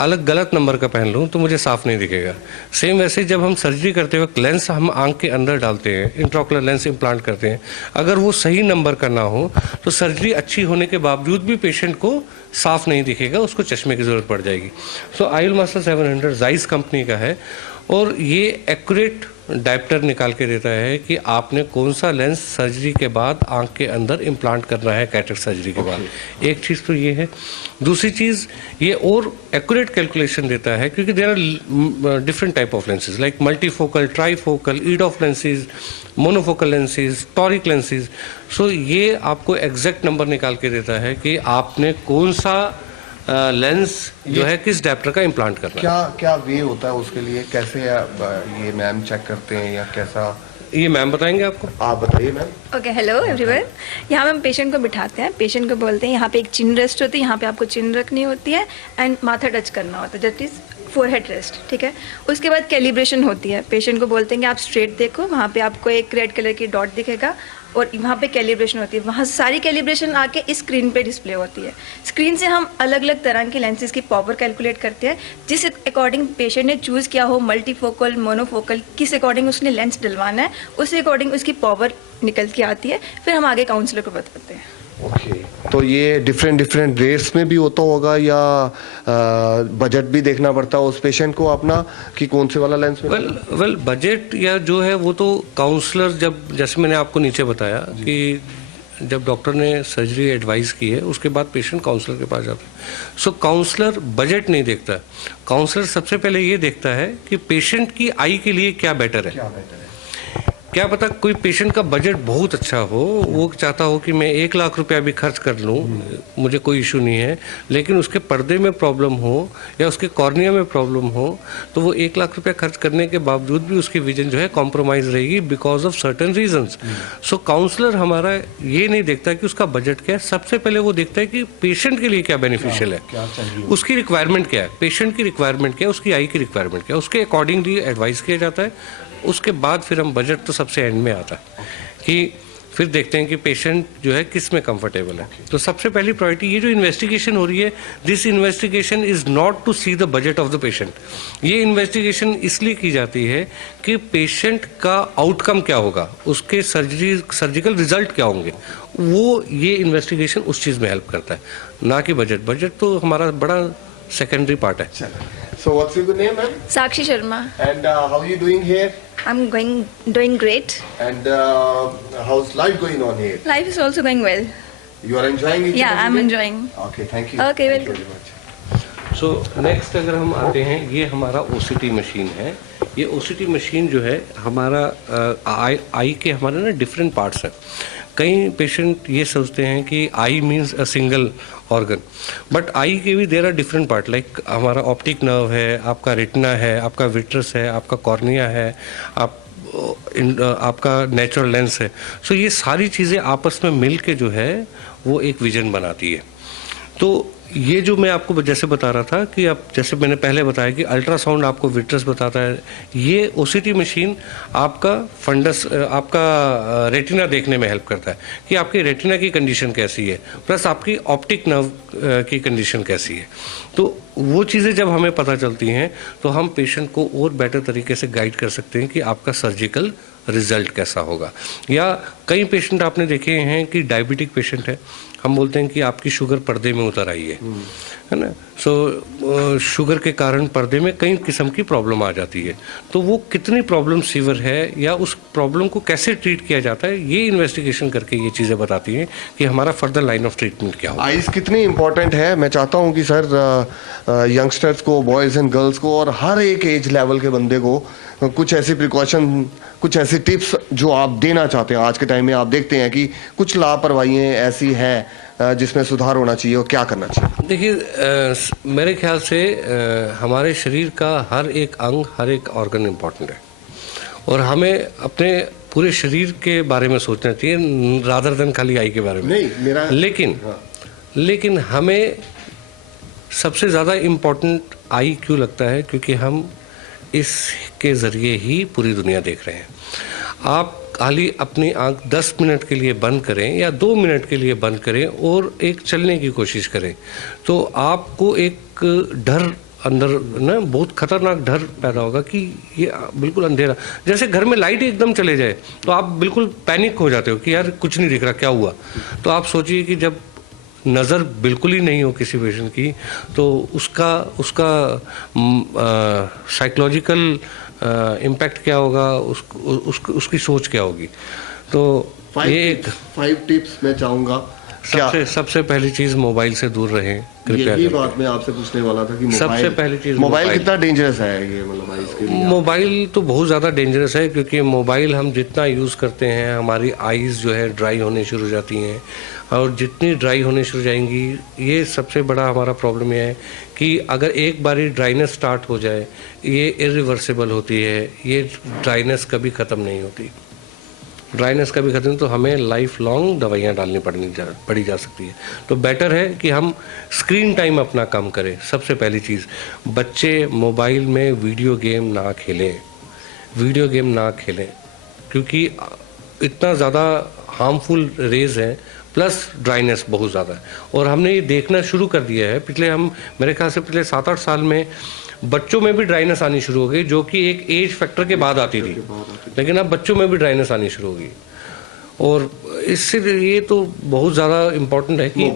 अलग गलत नंबर का पहन लूँ तो मुझे साफ नहीं दिखेगा। सेम वैसे जब हम सर्जरी करते वक्त लेंस हम आंख के अंदर डालते हैं, इंट्राऑकुलर लेंस इम्प्लांट करते हैं, अगर वो सही नंबर का ना हो तो सर्जरी अच्छी होने के बावजूद भी पेशेंट को साफ नहीं दिखेगा, उसको चश्मे की ज़रूरत पड़ जाएगी। सो आयुल मास्टर 700 जाइस कंपनी का है और ये एक्यूरेट डायप्टर निकाल के देता है कि आपने कौन सा लेंस सर्जरी के बाद आंख के अंदर इम्प्लांट करना है कैटरेक्ट सर्जरी के बाद। एक चीज़ तो ये है। दूसरी चीज़ ये और एक्यूरेट कैलकुलेशन देता है क्योंकि there are different type of lenses like multifocal, trifocal, EDOF lenses, monofocal lenses, toric lenses. So ये आपको एग्जैक्ट नंबर निकाल के देता है कि आपने कौन सा लेंस जो है किस डायप्टर का इम्प्लांट करना है। क्या क्या वे होता है उसके लिए, कैसे ये मैम चेक करते हैं या कैसा, ये मैम बताएंगे आपको। आप बताइए मैम। Okay, hello everyone. यहाँ पे हम पेशेंट को बिठाते हैं, पेशेंट को बोलते हैं यहाँ पे एक चिन रेस्ट होती है, यहाँ पे आपको चिन रखनी होती है एंड माथा टच करना होता है, दैट इज फोरहेड रेस्ट, ठीक है। उसके बाद कैलिब्रेशन होती है, पेशेंट को बोलते हैं कि आप स्ट्रेट देखो, वहाँ पे आपको एक रेड कलर की डॉट दिखेगा और वहाँ पे कैलिब्रेशन होती है, वहाँ सारी कैलिब्रेशन आके इस स्क्रीन पे डिस्प्ले होती है। स्क्रीन से हम अलग अलग तरह के लेंसेज की पावर कैलकुलेट करते हैं, जिस अकॉर्डिंग पेशेंट ने चूज़ किया हो, मल्टीफोकल, मोनोफोकल, किस अकॉर्डिंग उसने लेंस डलवाना है, उस अकॉर्डिंग उसकी पावर निकल के आती है, फिर हम आगे काउंसलर को बताते हैं। ओके, तो ये डिफरेंट रेट्स में भी होता होगा या बजट भी देखना पड़ता है उस पेशेंट को अपना कि कौन से वाला लेंस में? वेल बजट या जो है वो तो काउंसलर, जब जैसे मैंने आपको नीचे बताया कि जब डॉक्टर ने सर्जरी एडवाइस की है उसके बाद पेशेंट काउंसलर के पास जाता है। सो काउंसलर बजट नहीं देखता, काउंसलर सबसे पहले ये देखता है कि पेशेंट की आई के लिए क्या बेटर है। क्या पता कोई पेशेंट का बजट बहुत अच्छा हो, वो चाहता हो कि मैं 1 लाख रुपया भी खर्च कर लूँ, मुझे कोई इशू नहीं है, लेकिन उसके पर्दे में प्रॉब्लम हो या उसके कॉर्निया में प्रॉब्लम हो तो वो 1 लाख रुपया खर्च करने के बावजूद भी उसकी विजन जो है कॉम्प्रोमाइज रहेगी because of certain reasons. So counsellor हमारा ये नहीं देखता कि उसका बजट क्या है, सबसे पहले वो देखता है कि पेशेंट के लिए क्या बेनिफिशियल है, उसकी रिक्वायरमेंट क्या है, पेशेंट की रिक्वायरमेंट क्या है, उसकी आई की रिक्वायरमेंट क्या है, उसके अकॉर्डिंगली एडवाइस किया जाता है। उसके बाद फिर हम बजट तो सबसे एंड में आता है कि फिर देखते हैं कि पेशेंट जो है किस में कंफर्टेबल है। तो सबसे पहली प्रायोरिटी ये जो इन्वेस्टिगेशन हो रही है, this investigation is not to see the budget of the patient. ये इन्वेस्टिगेशन इसलिए की जाती है कि पेशेंट का आउटकम क्या होगा, उसके सर्जिकल रिजल्ट क्या होंगे, वो ये इन्वेस्टिगेशन उस चीज़ में हेल्प करता है, ना कि बजट। बजट तो हमारा बड़ा सेकेंडरी पार्ट है। So what's your name, ma'am? Sakshi Sharma. And how are you doing here? I'm doing great. And how's life going on here? Life is also going well. You are enjoying it? Yeah, I'm enjoying. Okay, thank you. Okay, Thank you welcome. very much. So next अगर हम आते हैं, ये हमारा OCT machine है। ये OCT machine जो है हमारा आई के हमारे ना डिफरेंट पार्ट्स हैं। कई पेशेंट ये सोचते हैं कि eye means a single organ, but eye के भी there are different part, like हमारा ऑप्टिक नर्व है, आपका रेटिना है, आपका विट्रस है, आपका कॉर्निया है, आपका नेचुरल लेंस है। सो ये सारी चीज़ें आपस में मिल के जो है वो एक विजन बनाती है। तो ये जो मैं आपको जैसे बता रहा था कि आप जैसे मैंने पहले बताया कि अल्ट्रासाउंड आपको विट्रस बताता है, ये OCT मशीन आपका फंडस, आपका रेटिना देखने में हेल्प करता है कि आपकी रेटिना की कंडीशन कैसी है, प्लस आपकी ऑप्टिक नर्व की कंडीशन कैसी है। तो वो चीज़ें जब हमें पता चलती हैं तो हम पेशेंट को और बेटर तरीके से गाइड कर सकते हैं कि आपका सर्जिकल रिजल्ट कैसा होगा। या कई पेशेंट आपने देखे हैं कि डायबिटिक पेशेंट है, हम बोलते हैं कि आपकी शुगर पर्दे में उतर आई है ना। सो शुगर के कारण पर्दे में कई किस्म की प्रॉब्लम आ जाती है, तो वो कितनी प्रॉब्लम सीवर है या उस प्रॉब्लम को कैसे ट्रीट किया जाता है, ये इन्वेस्टिगेशन करके ये चीज़ें बताती हैं कि हमारा फर्दर लाइन ऑफ ट्रीटमेंट क्या हो। आइज कितनी इम्पोर्टेंट है, मैं चाहता हूँ कि सर यंगस्टर्स को, बॉयज़ एंड गर्ल्स को और हर एक एज लेवल के बंदे को कुछ ऐसी प्रिकॉशन, कुछ ऐसी टिप्स जो आप देना चाहते हैं। आज के टाइम में आप देखते हैं कि कुछ लापरवाहियाँ ऐसी हैं जिसमें सुधार होना चाहिए और क्या करना चाहिए। देखिए मेरे ख्याल से हमारे शरीर का हर एक अंग, हर एक ऑर्गन इम्पोर्टेंट है और हमें अपने पूरे शरीर के बारे में सोचना चाहिए रादर देन खाली आई के बारे में। नहीं मेरा लेकिन हमें सबसे ज़्यादा इम्पोर्टेंट आई क्यों लगता है, क्योंकि हम इसके ज़रिए ही पूरी दुनिया देख रहे हैं। आप खाली अपनी आंख 10 मिनट के लिए बंद करें या 2 मिनट के लिए बंद करें और एक चलने की कोशिश करें तो आपको एक डर अंदर ना, बहुत खतरनाक डर पैदा होगा कि ये बिल्कुल अंधेरा, जैसे घर में लाइट एकदम चले जाए तो आप बिल्कुल पैनिक हो जाते हो कि यार कुछ नहीं दिख रहा, क्या हुआ। तो आप सोचिए कि जब नज़र बिल्कुल ही नहीं हो किसी पेशेंट की तो उसका साइकोलॉजिकल इम्पैक्ट क्या होगा, उसकी सोच क्या होगी। तो ये एक 5 टिप्स मैं चाहूँगा। सबसे पहली चीज़ मोबाइल से दूर रहें कृपया। यही बात मैं आपसे पूछने वाला था कि सबसे पहली चीज़ मोबाइल कितना डेंजरस है ये, मतलब आइज के लिए? मोबाइल तो बहुत ज़्यादा डेंजरस है, क्योंकि मोबाइल हम जितना यूज़ करते हैं हमारी आइज़ जो है ड्राई होने शुरू हो जाती हैं, और जितनी ड्राई होने शुरू हो जाएंगी, ये सबसे बड़ा हमारा प्रॉब्लम ये है कि अगर एक बारी ड्राइनेस स्टार्ट हो जाए, ये इरिवर्सिबल होती है, ये ड्राइनेस कभी ख़त्म नहीं होती। ड्राइनेस का भी खत्म, तो हमें लाइफ लॉन्ग दवाइयाँ डालनी पड़ी जा सकती है। तो बेटर है कि हम स्क्रीन टाइम अपना कम करें। सबसे पहली चीज़, बच्चे मोबाइल में वीडियो गेम ना खेलें, क्योंकि इतना ज़्यादा हार्मफुल रेज है, प्लस ड्राइनेस बहुत ज़्यादा है। और हमने ये देखना शुरू कर दिया है, मेरे ख्याल से पिछले 7-8 साल में बच्चों में भी ड्राइनेस आनी शुरू हो गई, जो कि एक एज फैक्टर के बाद आती थी, लेकिन अब बच्चों में भी ड्राइनेस आनी शुरू हो गई। और इससे ये तो बहुत ज़्यादा इम्पोर्टेंट है कि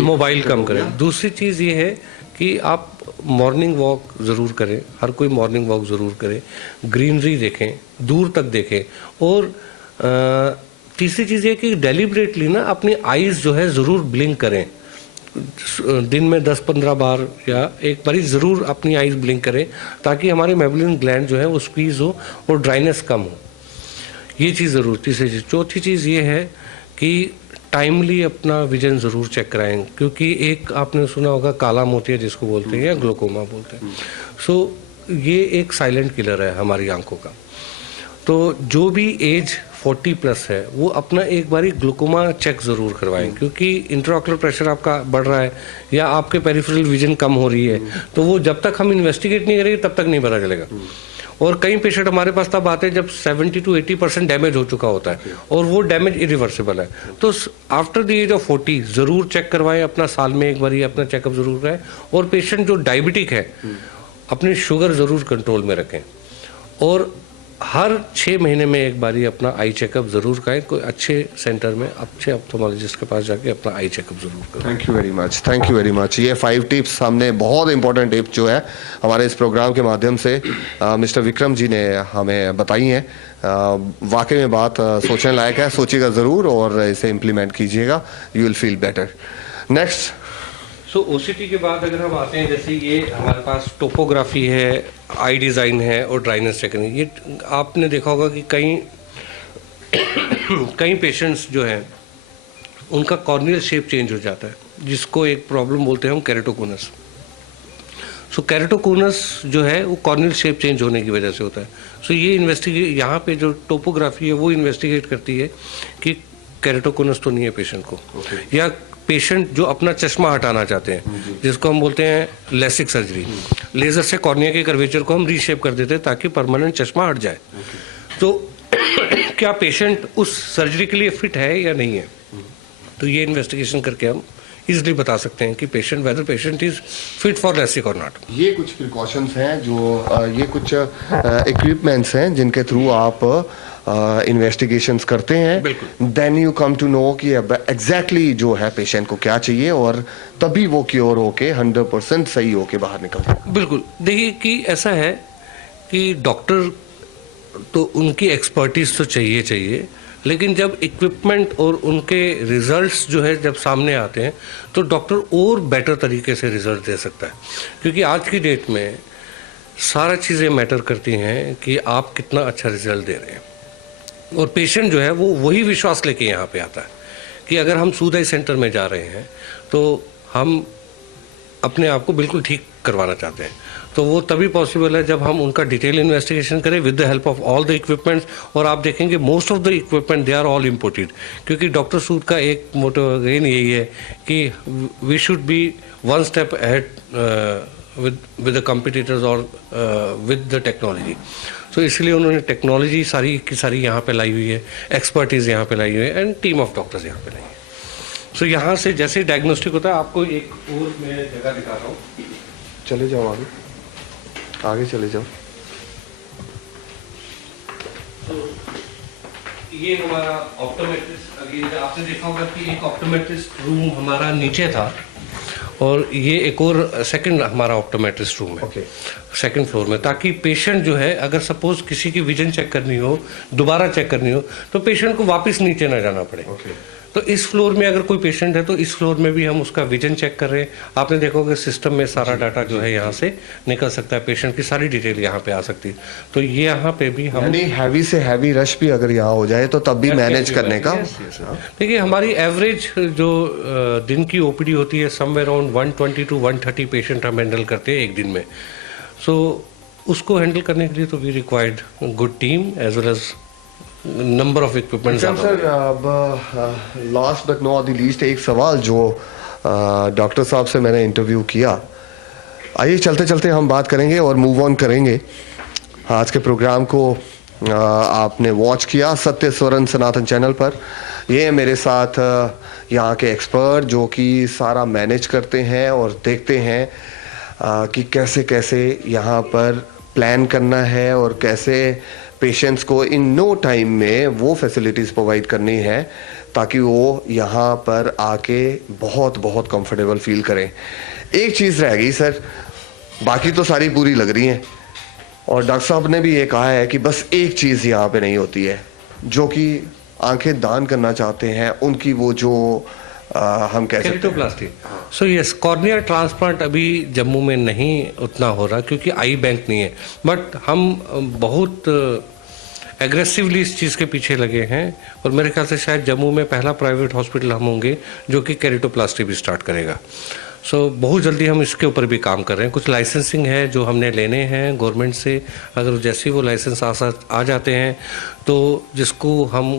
मोबाइल कम करें। दूसरी चीज़ ये है कि आप मॉर्निंग वॉक ज़रूर करें, हर कोई मॉर्निंग वॉक ज़रूर करे, ग्रीनरी देखें, दूर तक देखें। और तीसरी चीज़ ये कि डेलिबरेटली ना अपनी आइज़ जो है ज़रूर ब्लिंक करें, दिन में 10-15 बार या एक बारी ज़रूर अपनी आइज़ ब्लिंक करें, ताकि हमारे मेबुलिन ग्लैंड जो है वो स्क्वीज़ हो और ड्राइनेस कम हो। ये चीज़ ज़रूर। तीसरी चीज़, चौथी चीज़ ये है कि टाइमली अपना विजन ज़रूर चेक कराएं, क्योंकि एक आपने सुना होगा काला मोतिया जिसको बोलते हैं या ग्लोकोमा बोलते हैं। सो ये एक साइलेंट किलर है हमारी आंखों का। तो जो भी एज 40+ है वो अपना एक बारी ग्लूकोमा चेक ज़रूर करवाएं, क्योंकि इंट्राऑक्यूलर प्रेशर आपका बढ़ रहा है या आपके पेरिफेरल विजन कम हो रही है, तो वो जब तक हम इन्वेस्टिगेट नहीं करेंगे तब तक नहीं पता चलेगा। और कई पेशेंट हमारे पास तब आते हैं जब 70 to 80% डैमेज हो चुका होता है, और वो डैमेज इरिवर्सिबल है। तो आफ्टर द एज ऑफ 40 ज़रूर चेक करवाएं, अपना साल में एक बारी अपना चेकअप ज़रूर कराएं। और पेशेंट जो डायबिटिक है अपनी शुगर ज़रूर कंट्रोल में रखें, और हर 6 महीने में एक बारी अपना आई चेकअप ज़रूर कराएं। कोई अच्छे सेंटर में अच्छे ऑप्थेमोलॉजिस्ट के पास जाके अपना आई चेकअप ज़रूर करें। Thank you very much. ये 5 टिप्स हमने, बहुत इंपॉर्टेंट टिप जो है हमारे इस प्रोग्राम के माध्यम से मिस्टर विक्रम जी ने हमें बताई हैं। वाकई में बात सोचने लायक है, सोचिएगा ज़रूर और इसे इम्प्लीमेंट कीजिएगा, you will feel better. Next, so OCT के बाद अगर हम आते हैं, जैसे ये हमारे पास टोपोग्राफी है, आई डिज़ाइन है और ड्राइनेस चेकिंग। ये आपने देखा होगा कि कई पेशेंट्स जो हैं उनका कॉर्नियल शेप चेंज हो जाता है, जिसको एक प्रॉब्लम बोलते हैं हम केरेटोकोनस। सो केरेटोकोनस जो है वो कॉर्नियल शेप चेंज होने की वजह से होता है। सो ये यहाँ पे जो टोपोग्राफी है वो इन्वेस्टिगेट करती है कि केरेटोकोनस तो नहीं है पेशेंट को, या पेशेंट जो अपना चश्मा हटाना चाहते हैं, जिसको हम बोलते हैं लेसिक सर्जरी, लेज़र से कॉर्निया के कर्वेचर को हम रीशेप कर देते हैं ताकि परमानेंट चश्मा हट जाए। तो क्या पेशेंट उस सर्जरी के लिए फिट है या नहीं है, तो ये इन्वेस्टिगेशन करके हम इजीली बता सकते हैं कि whether patient is fit for LASIK और नॉट। ये कुछ प्रिकॉशंस हैं जो ये कुछ इक्विपमेंट्स हैं जिनके थ्रू आप इन्वेस्टिगेशंस करते हैं, then you come to know कि एग्जैक्टली जो है पेशेंट को क्या चाहिए, और तभी वो क्योर होके 100% सही होके बाहर निकलते हैं। बिल्कुल। देखिए कि ऐसा है कि डॉक्टर तो उनकी एक्सपर्टीज तो चाहिए, लेकिन जब इक्विपमेंट और उनके रिजल्ट्स जो है जब सामने आते हैं तो डॉक्टर और बेटर तरीके से रिजल्ट दे सकता है, क्योंकि आज की डेट में सारा चीज़ें मैटर करती हैं कि आप कितना अच्छा रिजल्ट दे रहे हैं। और पेशेंट जो है वो वही विश्वास लेके यहाँ पे आता है कि अगर हम सूद आई सेंटर में जा रहे हैं तो हम अपने आप को बिल्कुल ठीक करवाना चाहते हैं। तो वो तभी पॉसिबल है जब हम उनका डिटेल इन्वेस्टिगेशन करें with the help of all the equipments. और आप देखेंगे most of the equipment they are all imported, क्योंकि डॉक्टर सूद का एक मोटो अगेन यही है कि we should be one step ahead with the competitors और with the technology। तो इसलिए उन्होंने टेक्नोलॉजी सारी की सारी यहाँ पे लाई हुई है, एक्सपर्टीज़ यहाँ पे लाई हुई है, एंड टीम ऑफ डॉक्टर्स यहाँ पे लाई है। सो यहाँ से जैसे डायग्नोस्टिक होता है, आपको एक और मैं जगह दिखा रहा हूँ, चले जाओ आगे चले जाओ। तो ये हमारा ऑप्टोमेट्रिस्ट, अगेन आपने देखा होगा कि एक ऑप्टोमेट्रिस्ट रूम हमारा नीचे था और ये एक और सेकंड हमारा ऑप्टोमेट्रिस्ट रूम है सेकंड फ्लोर में, ताकि पेशेंट जो है अगर सपोज किसी की विजन चेक करनी हो, दोबारा चेक करनी हो, तो पेशेंट को वापस नीचे ना जाना पड़े। तो इस फ्लोर में अगर कोई पेशेंट है तो इस फ्लोर में भी हम उसका विजन चेक कर रहे हैं। आपने देखोगे सिस्टम में सारा डाटा जो है यहाँ से निकल सकता है, पेशेंट की सारी डिटेल यहाँ पे आ सकती है। तो ये यहाँ पे भी हम हैवी से हैवी रश भी अगर यहाँ हो जाए तो तब भी मैनेज करने का। देखिए हमारी एवरेज जो दिन की ओपीडी होती है समवेयर अराउंड 120 टू 130 पेशेंट हम हैंडल करते हैं एक दिन में। सो उसको हैंडल करने के लिए तो we required good team as well as number of equipments. Sir अब last but not the least एक सवाल जो डॉक्टर साहब से मैंने इंटरव्यू किया, आइए चलते चलते हम बात करेंगे और मूव ऑन करेंगे। आज के प्रोग्राम को आपने वॉच किया सत्य स्वरण सनातन चैनल पर। ये मेरे साथ यहाँ के एक्सपर्ट जो कि सारा मैनेज करते हैं और देखते हैं कि कैसे कैसे यहाँ पर प्लान करना है और कैसे पेशेंट्स को इन नो टाइम में वो फैसिलिटीज़ प्रोवाइड करनी है ताकि वो यहाँ पर आके बहुत बहुत कंफर्टेबल फील करें। एक चीज़ रह गई सर, बाकी तो सारी पूरी लग रही हैं, और डॉक्टर साहब ने भी ये कहा है कि बस एक चीज़ यहाँ पे नहीं होती है, जो कि आंखें दान करना चाहते हैं उनकी वो जो हम कह सकते हैं केरेटोप्लास्टी। सो यस, कॉर्निया ट्रांसप्लांट अभी जम्मू में नहीं उतना हो रहा क्योंकि आई बैंक नहीं है, बट हम बहुत एग्रेसिवली इस चीज़ के पीछे लगे हैं और मेरे ख्याल से शायद जम्मू में पहला प्राइवेट हॉस्पिटल हम होंगे जो कि केरेटोप्लास्टी भी स्टार्ट करेगा। सो बहुत जल्दी हम इसके ऊपर भी काम कर रहे हैं। कुछ लाइसेंसिंग है जो हमने लेने हैं गवर्नमेंट से, अगर जैसे ही वो लाइसेंस आ जाते हैं तो जिसको हम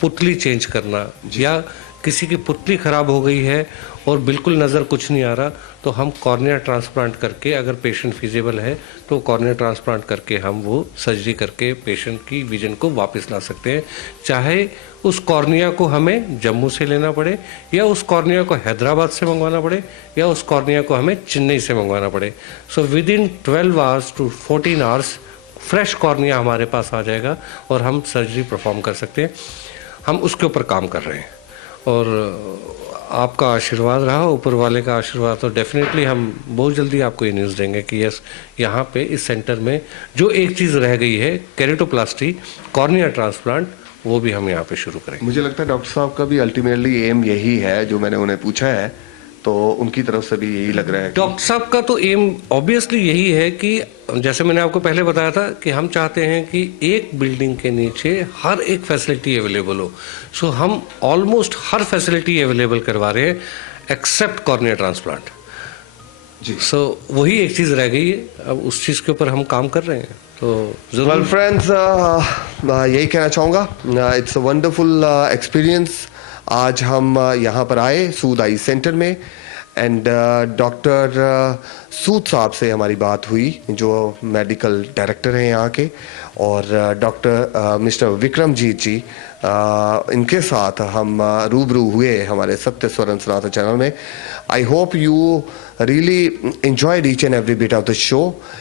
पुतली चेंज करना या किसी की पुतली ख़राब हो गई है और बिल्कुल नज़र कुछ नहीं आ रहा, तो हम कॉर्निया ट्रांसप्लांट करके, अगर पेशेंट फिजिबल है तो कॉर्निया ट्रांसप्लांट करके हम वो सर्जरी करके पेशेंट की विजन को वापस ला सकते हैं। चाहे उस कॉर्निया को हमें जम्मू से लेना पड़े या उस कॉर्निया को हैदराबाद से मंगवाना पड़े या उस कॉर्निया को हमें चेन्नई से मंगवाना पड़े। So within 12 hours to 14 hours fresh cornea हमारे पास आ जाएगा और हम सर्जरी परफॉर्म कर सकते हैं। हम उसके ऊपर काम कर रहे हैं और आपका आशीर्वाद रहा, ऊपर वाले का आशीर्वाद, तो डेफिनेटली हम बहुत जल्दी आपको ये न्यूज़ देंगे कि यस, यहाँ पे इस सेंटर में जो एक चीज़ रह गई है केरेटोप्लास्टी, कॉर्निया ट्रांसप्लांट, वो भी हम यहाँ पे शुरू करेंगे। मुझे लगता है डॉक्टर साहब का भी अल्टीमेटली एम यही है, जो मैंने उन्हें पूछा है तो उनकी तरफ से भी यही लग रहा है। डॉक्टर साहब का तो एम ऑब्वियसली यही है कि जैसे मैंने आपको पहले बताया था कि हम चाहते हैं कि एक बिल्डिंग के नीचे हर एक फैसिलिटी अवेलेबल हो। सो हम ऑलमोस्ट हर फैसिलिटी अवेलेबल करवा रहे हैं एक्सेप्ट कॉर्निया ट्रांसप्लांट जी। सो वही एक चीज़ रह गई है, अब उस चीज़ के ऊपर हम काम कर रहे हैं। तो वेल फ्रेंड्स, यही कहना चाहूँगा, इट्स अ वंडरफुल एक्सपीरियंस। आज हम यहाँ पर आए सूद आई सेंटर में एंड डॉक्टर सूद साहब से हमारी बात हुई जो मेडिकल डायरेक्टर हैं यहाँ के, और डॉक्टर मिस्टर विक्रमजीत जी, इनके साथ हम रूबरू हुए हमारे सत्य स्वरण सनातन चैनल में। आई hope you really enjoyed each and every bit of the show.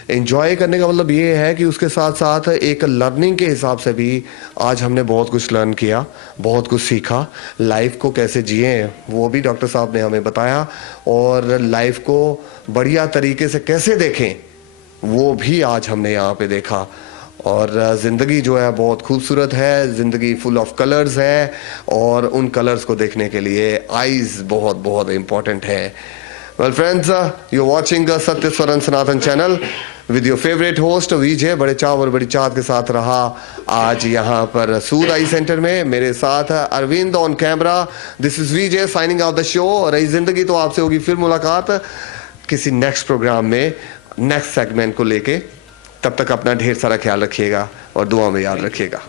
Enjoy करने का मतलब ये है कि उसके साथ साथ एक लर्निंग के हिसाब से भी आज हमने बहुत कुछ लर्न किया, बहुत कुछ सीखा। लाइफ को कैसे जिए वो भी डॉक्टर साहब ने हमें बताया, और लाइफ को बढ़िया तरीके से कैसे देखें वो भी आज हमने यहाँ पे देखा। और ज़िंदगी जो है बहुत खूबसूरत है, ज़िंदगी फुल ऑफ कलर्स है, और उन कलर्स को देखने के लिए आईज़ बहुत बहुत इम्पॉर्टेंट है। Well friends, you watching Satya Swaran Sanatan channel with your favourite host Vijay. बड़े चाव और बड़ी चाहत के साथ रहा आज यहाँ पर सूद आई सेंटर में। मेरे साथ Arvind on camera. This is Vijay signing out the show. रही जिंदगी तो आपसे होगी फिर मुलाकात किसी नेक्स्ट प्रोग्राम में, नेक्स्ट सेगमेंट को लेके। तब तक अपना ढेर सारा ख्याल रखिएगा और दुआ में याद रखिएगा।